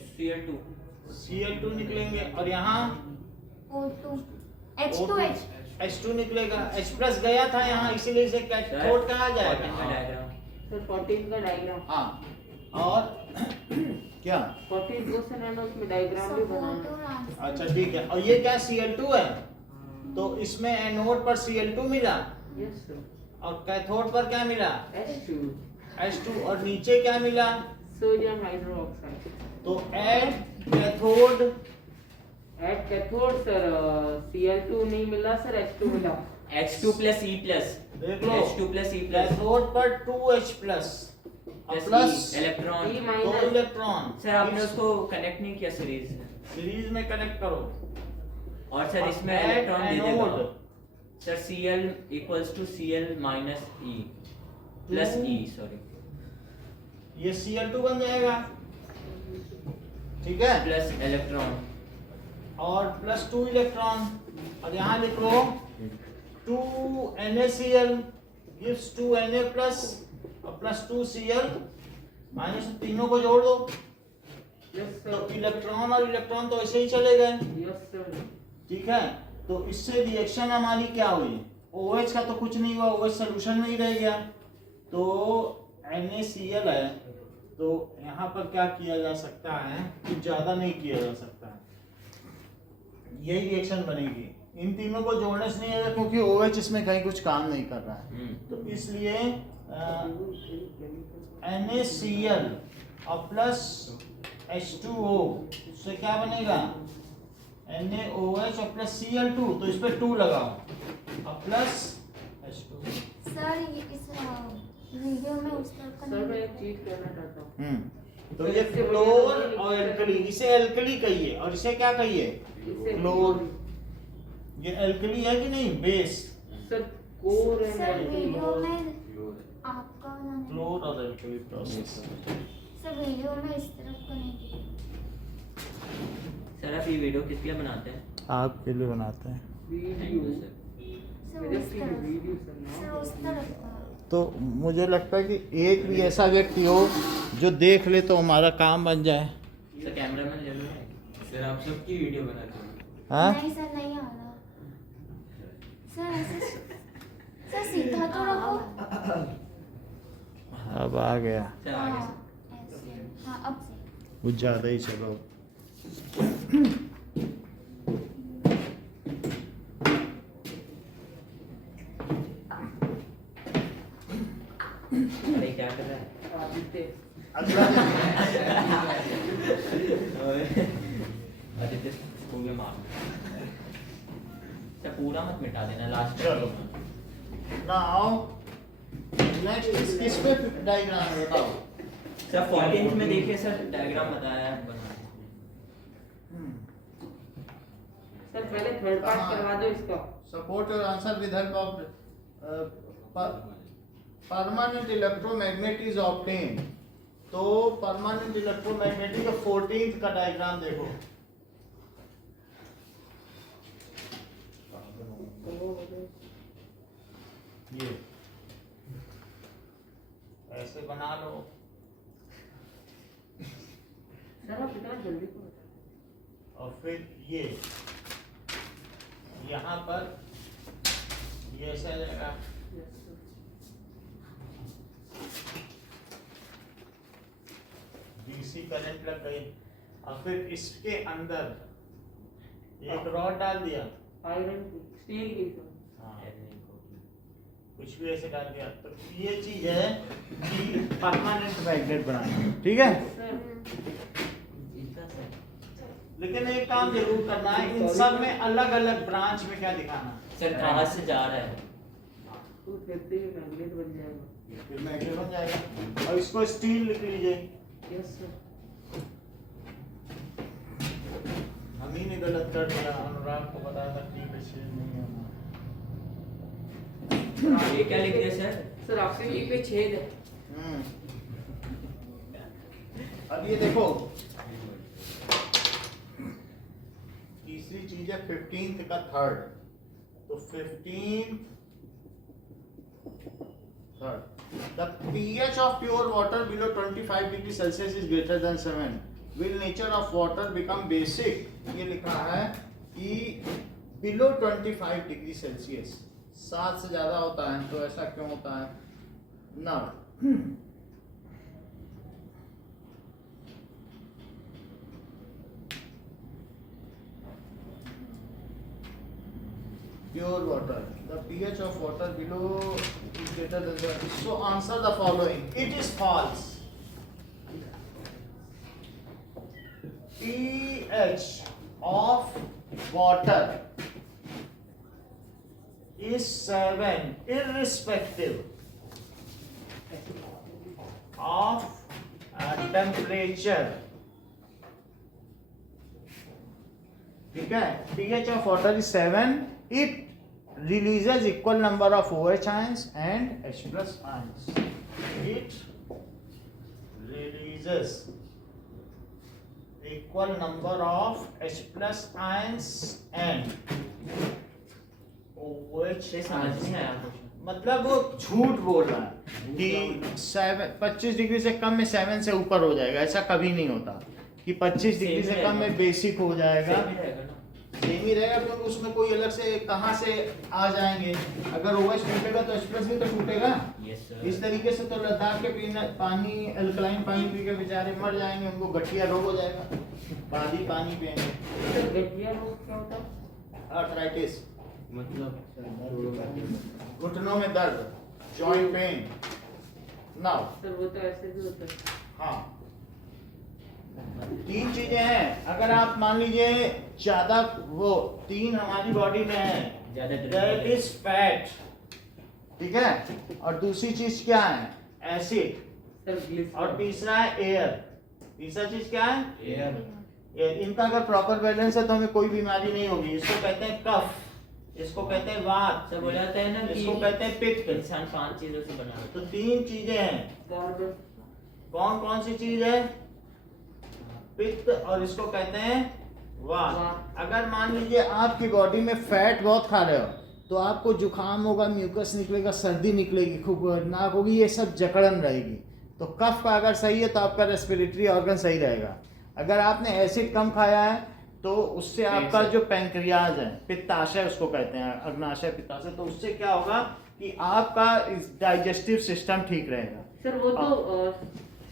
Cl2 निकलेंगे, और यहाँ O2 H2H H2 निकलेगा। H+ गया था यहाँ, इसीलिए इसे कैथोड कहा जाएगा। सर 14 का डायग्राम। हाँ, और क्या 42 से नैनो उसमें डायग्राम भी बनाना। अच्छा ठीक है। और ये क्या Cl2 है, तो इसमें एनोड पर Cl2 मिला, यस सर। और कैथोड पर क्या मिला? H2 और नीचे क्या मिला? Sodium hydroxide. तो at cathode, at cathode sir Cl2 नहीं मिला सर, H2 मिला। H2 + E+। देख लो, H2 + E+। कैथोड पर 2H+ और plus electron. E- 2 electron. Sir आपने उसको कनेक्ट नहीं किया सीरीज में कनेक्ट करो। और सर इसमें Add इलेक्ट्रॉन दे देगा anode। Sir Cl = Cl - E plus E, sorry, ये Cl2 बन जाएगा, ठीक है, प्लस इलेक्ट्रॉन और प्लस 2 इलेक्ट्रॉन। और यहाँ लिखो 2 NaCl gives 2 Na plus और प्लस 2 Cl माइनस, तीनों को जोड़ दो यस तो सर। इलेक्ट्रॉन और इलेक्ट्रॉन तो ऐसे ही चले गए, यस सर। ठीक है। तो इससे रिएक्शन हमारी क्या हुई? OH का तो कुछ नहीं हुआ, OH सोल्यूशन में ही रह गया, तो NaCl है, तो यहाँ पर क्या किया जा सकता है? कुछ ज्यादा नहीं किया जा सकता है, यही रिएक्शन बनेगी। इन तीनों को जोड़ने से नहीं है, क्योंकि OH इसमें कहीं कुछ काम नहीं कर रहा है, तो इसलिए NaCl और प्लस H2O उससे क्या बनेगा? NaOH और प्लस Cl2, तो इस पे 2 लगाओ और प्लस H2। सर ये इस वीडियो में उस तरह का सर मैं एक चीज कहना चाहता हूँ। तो ये क्लोर और एल्कली, इसे एल्कली कहिए और इसे क्या कहिए? इससे क्लोर। ये एल्कली है कि नहीं? बेस। सर कोर सर है। वीडियो में आपका बनाने? फ्लोर और एल्कली प्रोसेस। सर वीडियो में इस तरफ को नहीं दिया। सर आप ये वीडियो किस लिए बनाते हैं? आपके लिए बनाते हैं। Thank you sir. सर उस तरफ, सर उस तरफ का। तो मुझे लगता है कि एक भी ऐसा व्यक्ति हो जो देख ले तो हमारा काम बन जाए। सर कैमरामैन जरूर है। सर आप सबकी वीडियो बनाते हैं। हाँ नहीं सर, नहीं आ रहा सर। ऐसे सर सीधा तो रखो। अब आ गया। सर आगे हाँ सर। ऐसे, हाँ अब से। कुछ ज़्यादा ही चलो। अरे क्या कर रहा है? आदित्य अगला आदित्य स्कूल में मार सर पूरा मत मिटा देना, लास्ट चलो। नाउ नेक्स्ट किस पे डायग्राम है बताओ। सर 14th में देखिए सर, डायग्राम बताया है बना। सर पहले थर्ड पार्ट हाँ। करवा दो इसका। Support your answer with help of permanent electromagnet is obtain. तो परमानेंट इलेक्ट्रोमैग्नेटिक का 14th का डायग्राम देखो। ये ऐसे बना लो। सर आप इतना जल्दी क्यों बता रहे हैं? और फिर ये यहाँ पर ये ऐसा आ जाएगा। Yes, sir. डीसी करंट लग गई और फिर इसके अंदर एक रॉड डाल दिया। आयरन की, स्टील की सर। हाँ, कुछ भी ऐसे डाल दिया तो ये चीज है कि परमानेंट मैग्नेट बनाना। ठीक है, सर लेकिन एक काम जरूर करना है, इन सब में अलग अलग ब्रांच में क्या दिखाना। सर कहाँ से जा रहा है? तो कहते हैं मैग्नेट बन जाएगा। फिर मैग्नेट बन जाएगा और इसको स्टील लिख लीजिए। Yes sir. हम ही ने गलत कर दिया, अनुराग को बताया था कि पेशेंट नहीं होना। ये क्या लिख दिया सर? सर आपके लिए पे छेद है। अब ये देखो, तीसरी चीज है 15th का थर्ड। तो 15th third, the pH of pure water below 25 degree Celsius is greater than 7. Will nature of water become basic? ये लिखा है कि below 25 degree Celsius 7 से ज्यादा होता है, तो ऐसा क्यों होता है? Now pure water, the pH of water below is greater than 7. So answer the following. It is false. pH of water is 7 irrespective of temperature. ठीक है, pH of water is 7. It releases equal number of OH ions and H plus ions. It releases equal number of H plus ions and OH ये समझ नहीं आया ions. कुछ। मतलब वो झूठ बोल रहा है कि 25 डिग्री से कम में 7 से ऊपर हो जाएगा। ऐसा कभी नहीं होता कि 25 डिग्री से कम में बेसिक हो जाएगा। सेम ही रहेगा ना? सेम ही रहेगा, क्योंकि उसमें कोई अलग से कहाँ से आ जाएंगे। अगर OH टूटेगा तो H+ भी तो टूटेगा। Yes sir. इस तरीके से तो लद्दाख के पानी अल्कलाइन पानी पी के बेचारे मर जाएंगे, उनको गठिया रोग हो जाएगा। बादी पानी पिएंगे। सर गठिया रोग क्या होता है? आर्थराइटिस, मतलब घुटनों में दर्द, जॉइंट पेन। नाउ सर वो तो ऐसे भी होता है। हाँ, 3 चीजें हैं। अगर आप मान लीजिए ज्यादा, वो 3 हमारी बॉडी में है, दैट इज फैट, ठीक है, और दूसरी चीज क्या है? Acid, sir glycerol. और तीसरा है एयर। तीसरा चीज क्या है? एयर। एयर। इनका अगर प्रॉपर बैलेंस है तो हमें कोई बीमारी नहीं होगी। इसको कहते हैं कफ। इसको कहते हैं वात, सब हो जाता है ना कि इसको कहते हैं पित्त। इंसान 5 चीजों से बना है। तो 3 चीजें हैं। कार्बन कौन कौन सी चीज है? पित्त, और इसको कहते हैं वात। वात। अगर मान लीजिए आपकी बॉडी में फैट बहुत खा रहे हो तो आपको जुकाम होगा, म्यूकस निकलेगा, सर्दी निकलेगी, खूब नाक होगी, ये सब जकड़न रहेगी। तो कफ का अगर सही है तो आपका रेस्पिरेटरी ऑर्गन सही रहेगा। अगर आपने एसिड कम खाया है तो उससे आपका जो पैंक्रियाज है, पित्ताशय उसको कहते हैं, अग्नाशय पित्ताशय, तो उससे क्या होगा कि आपका डाइजेस्टिव सिस्टम ठीक रहेगा। सर वो तो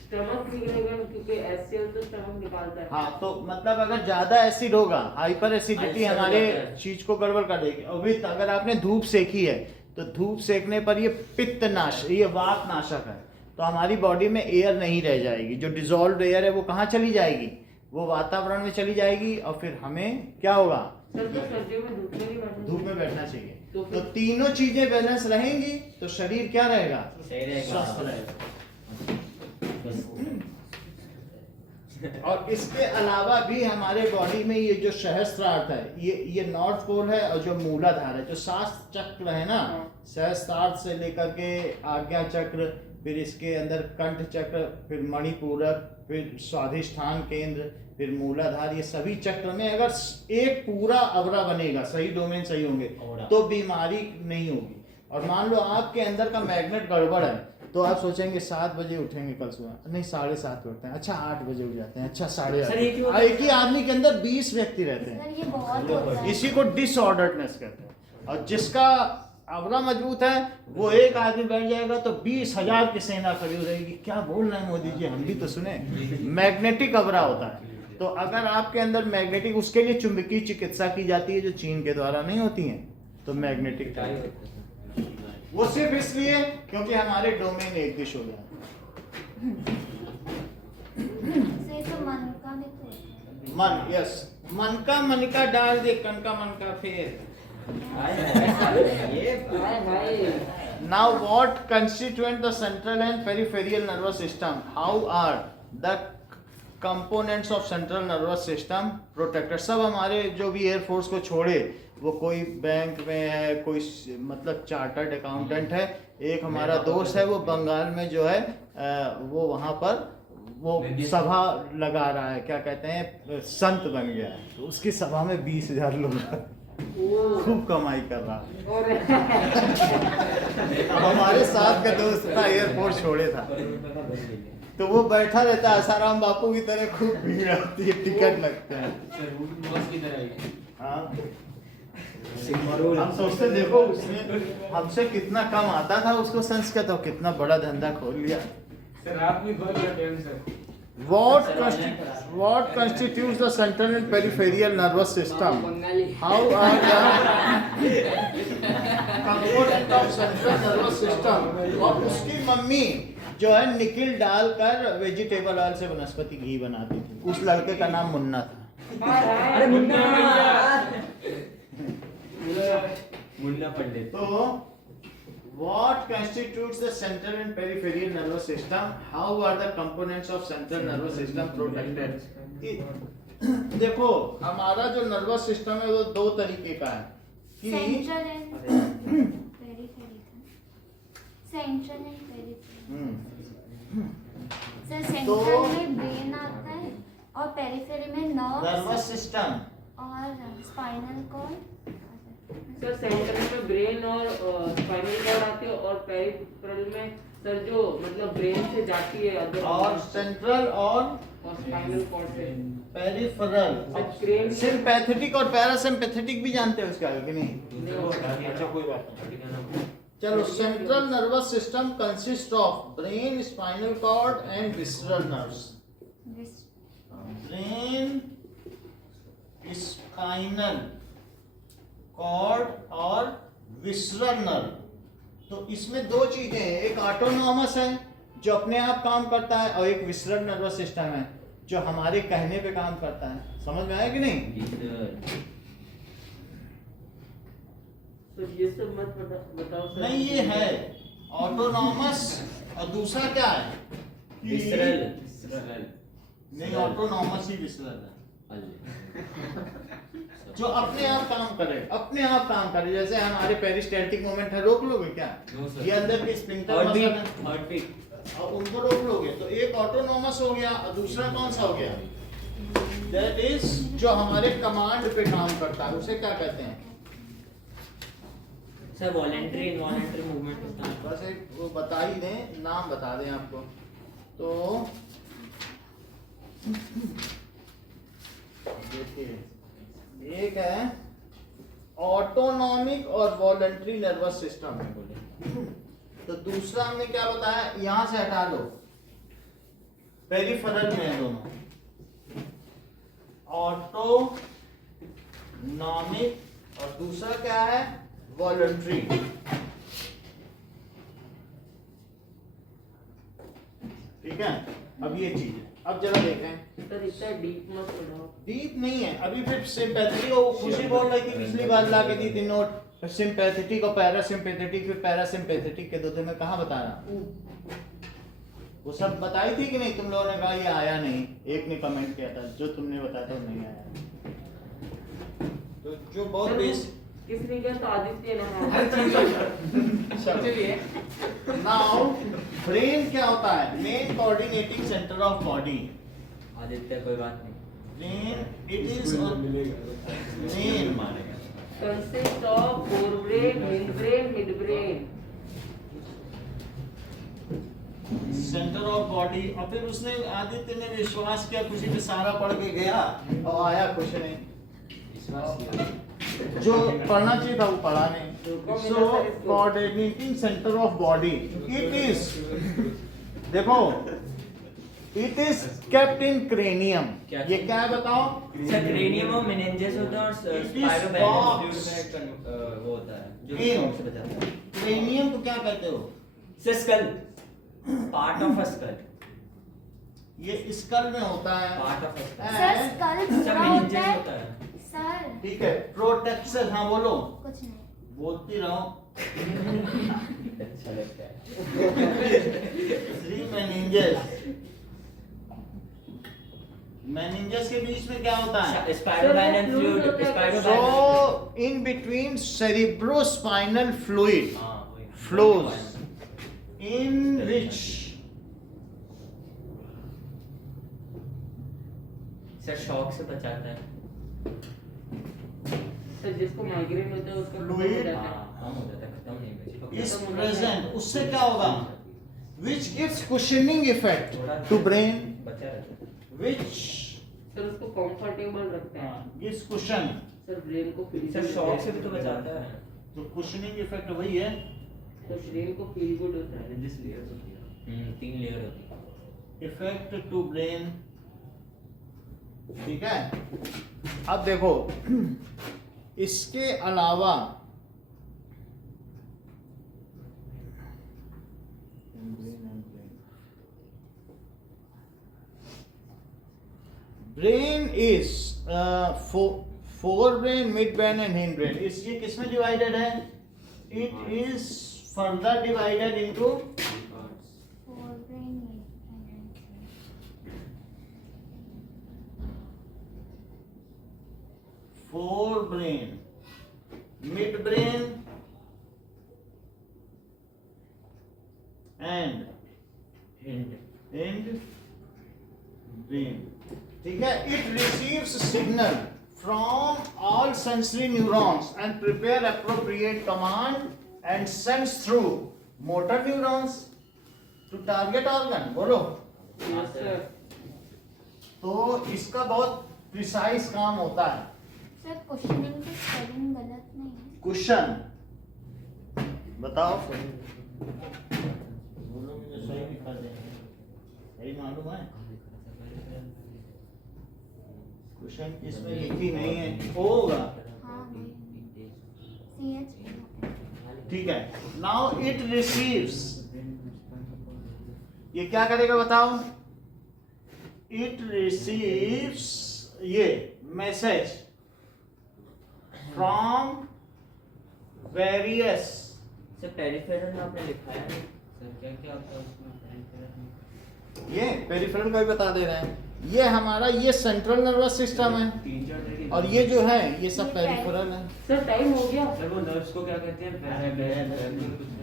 स्टमक ठीक रहेगा क्योंकि एचसीएल तो स्टमक निकालता है। हाँ, तो मतलब अगर ज्यादा एसिड होगा, हाइपर एसिडिटी अल्सर हो हमारे जाता है। चीज को गड़बड़ कर देगी। और विथ अगर आपने धूप सेकी है तो धूप सेकने पर ये पित्तनाश, ये वात नाशक है, तो हमारी बॉडी में एयर नहीं रह जाएगी। जो डिजोल्व एयर है वो कहाँ चली जाएगी? वो वातावरण में चली जाएगी, और फिर हमें क्या होगा? सर तो सर्दियों में धूप में नहीं बैठना धूप में बैठना चाहिए। तो तो तीनों चीजें बैलेंस रहेंगी तो शरीर क्या रहेगा? सही रहेगा। स्वस्थ रहेगा। बस। और इसके अलावा भी हमारे बॉडी में ये जो सहस्त्रार्थ है, ये नॉर्थ पोल है, और जो मूलाधार है, जो 7 चक्र है ना, सहस्त्रार्थ से लेकर के आज्ञा चक्र, फिर इसके अंदर कंठ चक्र, फिर मणिपूरक, फिर स्वाधिष्ठान केंद्र, फिर मूलाधार, ये सभी चक्र में अगर एक पूरा अवरा बनेगा, सही डोमेन सही होंगे, तो बीमारी नहीं होगी। और मान लो आपके अंदर का मैग्नेट गड़बड़ है तो आप सोचेंगे 7 बजे उठेंगे कल सुबह, नहीं 7:30 पे उठते हैं, अच्छा 8 बजे उठ जाते हैं, अच्छा 8:30। एक ही आदमी के अंदर 20 व्यक्ति रहते हैं। सर ये बहुत होता है। इसी को डिसऑर्डरनेस कहते हैं। और जिसका अवरा मजबूत है वो एक आदमी बैठ जाएगा तो 20,000 की सेना खड़ी हो रहेगी। क्या बोल रहे हैं मोदी जी, हम भी तो सुने। मैग्नेटिक अवरा होता है। तो अगर आपके अंदर मैग्नेटिक, उसके लिए चुंबकीय चिकित्सा की जाती है जो चीन के द्वारा नहीं होती है, तो मैग्नेटिक वो सिर्फ इसलिए क्योंकि हमारे डोमेन एक दिश हो गया। सर तो मन का भी तो होता है। मन, यस, मन का डाल दे, कन का मन का फेर। हाय हाय Now what constituent the central and peripheral nervous system? How are the components of central nervous system protected? सब हमारे जो भी एयरफोर्स को छोड़े, वो कोई बैंक में है, कोई मतलब चार्टर्ड अकाउंटेंट है, एक हमारा दोस्त है वो बंगाल में जो है वो वहाँ पर वो सभा लगा रहा है, क्या कहते हैं, संत बन गया है, तो उसकी सभा में 20,000 लोग खूब कमाई कर रहा है। और अब हमारे साथ का दोस्त था, एयरपोर्ट छोड़े था, तो वो बैठा रहता है आसाराम बापू की तरह, खूब भीड़ आती है, टिकट लगते हैं। सर वो भी बॉस की तरह ही। हाँ, हम सोचते देखो उसने हमसे कितना कम आता था, उसको संस्कृत और कितना बड़ा धंधा खोल लिया। सर आप भी बहुत बड़े हैं sir. What constitutes the central and peripheral nervous system? How are the component of central nervous system? और उसकी मम्मी जो है निकिल डालकर वेजिटेबल ऑयल से वनस्पति घी बनाती थी। उस लड़के का नाम मुन्ना था। अरे मुन्ना पंडित। तो what constitutes the central and peripheral nervous system? How are the components of central nervous system protected? देखो हमारा जो नर्वस सिस्टम है वो 2 तरीके का है कि central and peripheral. Central and peripheral. Sir central में ब्रेन आता है और पेरिफेरल में नर्वस नर्व्स सिस्टम और स्पाइनल कॉर्ड। सर सेंट्रल में ब्रेन और स्पाइनल कॉर्ड आती है, और पेरिफेरल में सर जो मतलब ब्रेन से जाती है अदर और सेंट्रल और स्पाइनल कॉर्ड से पेरिफेरल। सिंपैथेटिक और पैरासिम्पैथेटिक भी जानते हो इसके आगे कि नहीं? अच्छा कोई बात नहीं। चलो, central nervous system consist of brain, spinal cord and visceral nerves. Brain, spinal cord और विसरल नर्व। तो इसमें 2 चीजें हैं, एक ऑटोनॉमस है जो अपने आप काम करता है, और एक विसरल नर्वस सिस्टम है जो हमारे कहने पे काम करता है। समझ में आया कि नहीं? तो ये सब मत बताओ सर। नहीं, ये है ऑटोनॉमस, और दूसरा क्या है? विसरल। नहीं, ऑटोनॉमस ही विसरल है। जो अपने आप काम करे, अपने आप काम करे। जैसे हमारे पेरिस्टैल्टिक मोमेंट है, रोक लोगे क्या? No, sir. ये अंदर के स्प्रिंटर हार्ट मसल है, बीट, हार्ट बीट। और उनको रोक लोगे तो एक ऑटोनोमस हो गया और दूसरा कौन सा हो गया? दैट इज जो हमारे कमांड पे काम करता है, उसे क्या कहते हैं? सर वॉलंटरी इनवॉलंटरी मूवमेंट होता है। बस एक वो बता ही दें, नाम बता दें आपको। तो देखिए, एक है ऑटोनॉमिक और वॉलंटरी नर्वस सिस्टम में बोले, तो दूसरा हमने क्या बताया? यहां से हटा लो, पेरिफेरल में है दोनों, ऑटोनॉमिक और दूसरा क्या है? वॉलंटरी। ठीक है, अब ये चीज है। अब जरा देखें, सर इतना डीप मत पढ़ाओ। डीप नहीं है अभी। फिर सिंपैथेटिक वो खुशी बोल रही थी पिछली बार ला के दी थी नोट, सिंपैथेटिक और पैरासिम्पैथेटिक, फिर पैरासिम्पैथेटिक के दो थे, मैं कहाँ बताया? वो सब बताई थी कि नहीं? तुम लोगों ने कहा ये आया नहीं, एक ने कमेंट किया था, जो तुमने बताया था वो नहीं आया। तो जो बहुत सर, बेसिक किसने कहा? तो आदित्य ने। चलिए नाउ ब्रेन क्या होता है? Main coordinating centre of body. Aditya कोई बात नहीं। Brain it is main consist of forebrain, hindbrain, midbrain. Centre of body. और फिर उसने, आदित्य ने विश्वास किया, खुशी पे सारा पढ़ के गया और आया कुछ नहीं। जो पढ़ना चाहिए था वो पढ़ा नहीं। So coordinating centre of body it is, देखो, it is kept in cranium. ये क्या है बताओ? सर क्रेनियम और मेनिंजेस होता है और स्पाइरोबैलेंस फ्लूइड में वो होता है जो शॉक से बचाता है। क्रेनियम को क्या कहते हो? Sir skull, part of a skull. ये स्कल में होता है। Part of a skull. Sir skull sir पूरा मेनिंजेस होता है। होता है। सर ठीक है, प्रोटेक्शन। हाँ बोलो, कुछ नहीं। बोलती रहो। अच्छा लगता है। Three meninges. मेनिंजेस के बीच में क्या होता है? स्पाइरोबैलेंस फ्लूइड, सो स्पाइरोबैलेंस। इन बिटवीन सेरिब्रोस्पाइनल फ्लूइड हां वही flows in which sir shock से बचाता है। सर जिसको माइग्रेन होता है उसका Fluid? खत्म हो जाता है। कम हो जाता है, खत्म नहीं बची। is present, उससे क्या होगा? Which gives cushioning effect to brain, बचा रहता है। which सर उसको कंफर्टेबल रखता है। gives cushion। सर ब्रेन को फील सर शॉक से भी तो बचाता है। तो cushioning effect वही है। तो ब्रेन को फील गुड होता है। जिस लेयर होती है 3 लेयर होती है। Effect to brain. ठीक है, अब देखो, इसके अलावा brain is forebrain, midbrain and hindbrain. ये किसमें डिवाइडेड है? It is further divided into forebrain, midbrain and end brain। ठीक है, it receives signal from all sensory neurons and prepare appropriate command and sends through motor neurons to target organ। बोलो। Yes sir. तो इसका बहुत प्रिसाइज काम होता है। सर क्वेश्चनिंग की स्पेलिंग गलत नहीं है। क्वेश्चन बताओ। बोलो, मुझे सही लिखा देंगे, सही मालूम है। क्वेश्चन इसमें लिखी नहीं है, होगा। हाँ CH। ठीक है, नाउ इट रिसीव्स, ये क्या करेगा बताओ? इट रिसीव्स ये message from various. Sir peripheral में आपने लिखा है सर, क्या क्या होता है उसमें पेरिफेरल? ये पेरिफेरल का भी बता दे रहे हैं। ये हमारा ये सेंट्रल नर्वस सिस्टम है। 3-4 तरह की और ये जो है ये सब पेरिफेरल है। सर टाइम हो गया। सर वो नर्व्स को क्या कहते हैं?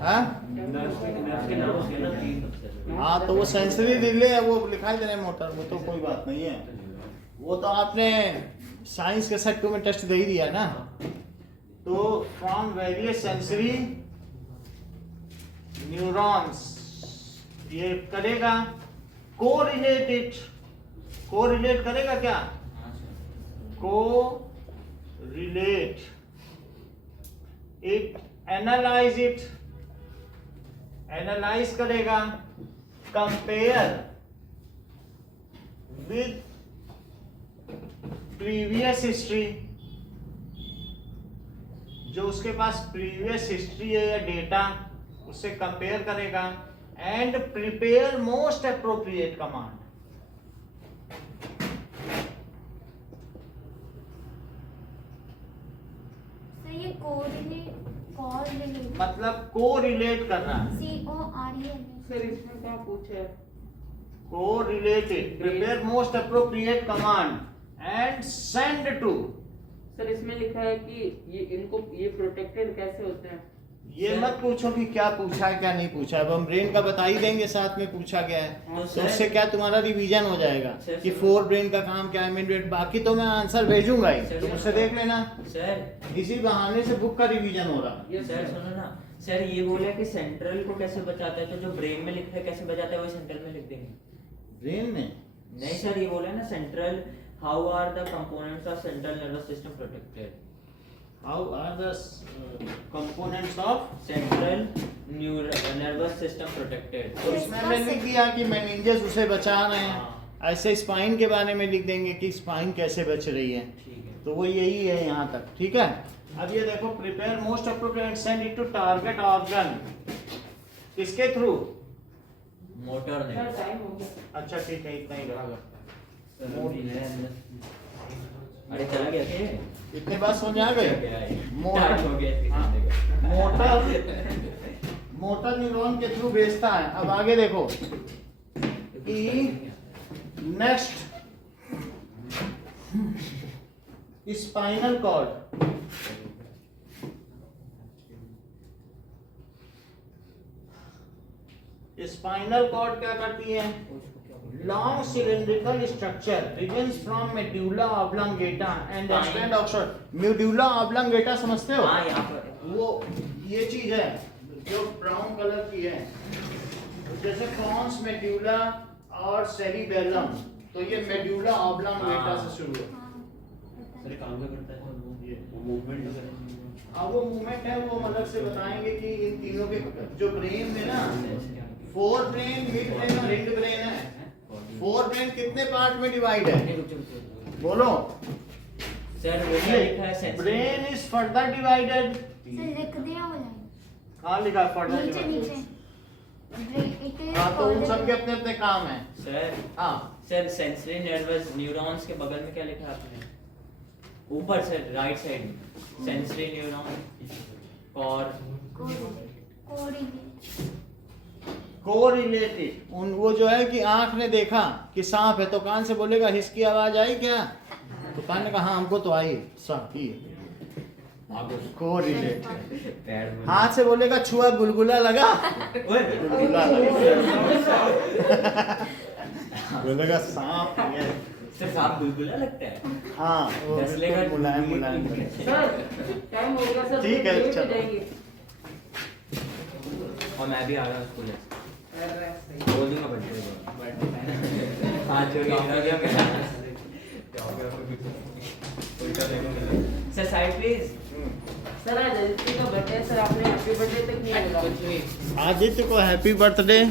हाँ नर्व्स के नाम होते हैं ना 3 सबसे। हाँ, तो वो सेंसरी रिले है, वो लिखाई दे रहे मोटर, वो तो कोई बात नहीं है। वो तो आपने साइंस के सेट 2 में टेस्ट दे ही दिया ना। तो फ्रॉम वेरियस सेंसरी न्यूरॉन्स ये करेगा कोरिलेट करेगा क्या? कोरिलेट इट, एनालाइज करेगा, कंपेयर विद प्रीवियस हिस्ट्री, जो उसके पास प्रीवियस हिस्ट्री है या डेटा उससे कंपेयर करेगा, and prepare most appropriate command. Sir ये कोरिलेट मतलब कोरिलेट करना है। COREL सर इसमें क्या पूछे? Correlated, prepare most appropriate command and send to. Sir इसमें लिखा है कि ये प्रोटेक्टेड कैसे होते हैं? ये मत पूछो कि क्या पूछा है क्या नहीं पूछा है, अब हम ब्रेन का बता ही देंगे साथ में पूछा गया है, तो उससे क्या तुम्हारा रिवीजन हो जाएगा कि 4 ब्रेन का काम क्या है, मिड ब्रेन, बाकी तो मैं आंसर भेजूंगा ही, तुम उससे देख लेना। सर इसी बहाने से बुक का रिवीजन हो रहा है। सर सुनो ना सर, ये बोला कि सेंट्रल को कैसे बचाता है, तो जो ब्रेन में लिखा है कैसे बचाता है वो सेंट्रल में लिख देंगे। ब्रेन में नहीं सर, ये बोला है ना central, how are the components of central nervous system protected. How are the components of central nervous system protected. तो इसमें हमने लिख दिया कि मेनिंजेस उसे बचा रहे हैं, ऐसे स्पाइन के बारे में लिख देंगे कि स्पाइन कैसे बच रही है, ठीक है। तो वो यही है यहाँ तक, ठीक है। अब ये देखो, prepare most appropriate send it to target organ, किसके थ्रू? मोटर ने। सर टाइम हो गया। अच्छा ठीक है, इतना ही रहा। अरे चला गया क्या? इतने बात समझ आ गए? मोटर हो गया। मोटर न्यूरॉन के थ्रू भेजता है। अब आगे देखो, next spinal cord, spinal cord क्या करती है? Long cylindrical structure begins from medulla oblongata and extend outward. Medulla oblongata समझते हो? हाँ, यहाँ पर वो ये चीज है जो ब्राउन कलर की है, जैसे प्रॉन्स, मेडुला और सेरिबेलम, तो ये मेडुला ऑब्लंगेटा से शुरू है। सर काम क्या करता है वो मूवमेंट वगैरह? अब वो मूवमेंट है वो मतलब से बताएंगे कि इन तीनों के जो ब्रेन में ना 4 ब्रेन, मिड ब्रेन और हिंड ब्रेन है। 4 ब्रेन कितने पार्ट में डिवाइड है? बोलो सर वो क्या लिखा है? Brain is further divided. Sir लिख दिया वो लाइन कहाँ लिखा है फर्दर नीचे डिवाइडेड? नीचे। हाँ, तो उन सब के अपने अपने काम है। सर हाँ, सर सेंसरी नर्वस न्यूरॉन्स के बगल में क्या लिखा है आपने? ऊपर सर राइट साइड में सेंसरी न्यूरॉन और कोरिलेटेड। उन वो जो है कि आंख ने देखा कि सांप है तो कान से बोलेगा हिसकी आवाज आई क्या, तो कान ने कहा हाँ हमको तो आई, सांप ही कोरिलेटेड। हाथ से बोलेगा छुआ गुलगुला लगा, गुलगुला लगा। बोलेगा सांप है, सर सांप गुलगुला लगता है। हाँ वो मुलायम मुलायम। सर टाइम हो गया सर। ठीक है, लेट चलो। जाएंगे। और मैं भी आ रहा हूँ स्कूल से, बोल दूंगा बर्थडे आज जो सर साइड प्लीज। सर आज आदित्य का बर्थडे है सर, आपने हैप्पी बर्थडे तक नहीं बोला। आदित्य को हैप्पी बर्थडे।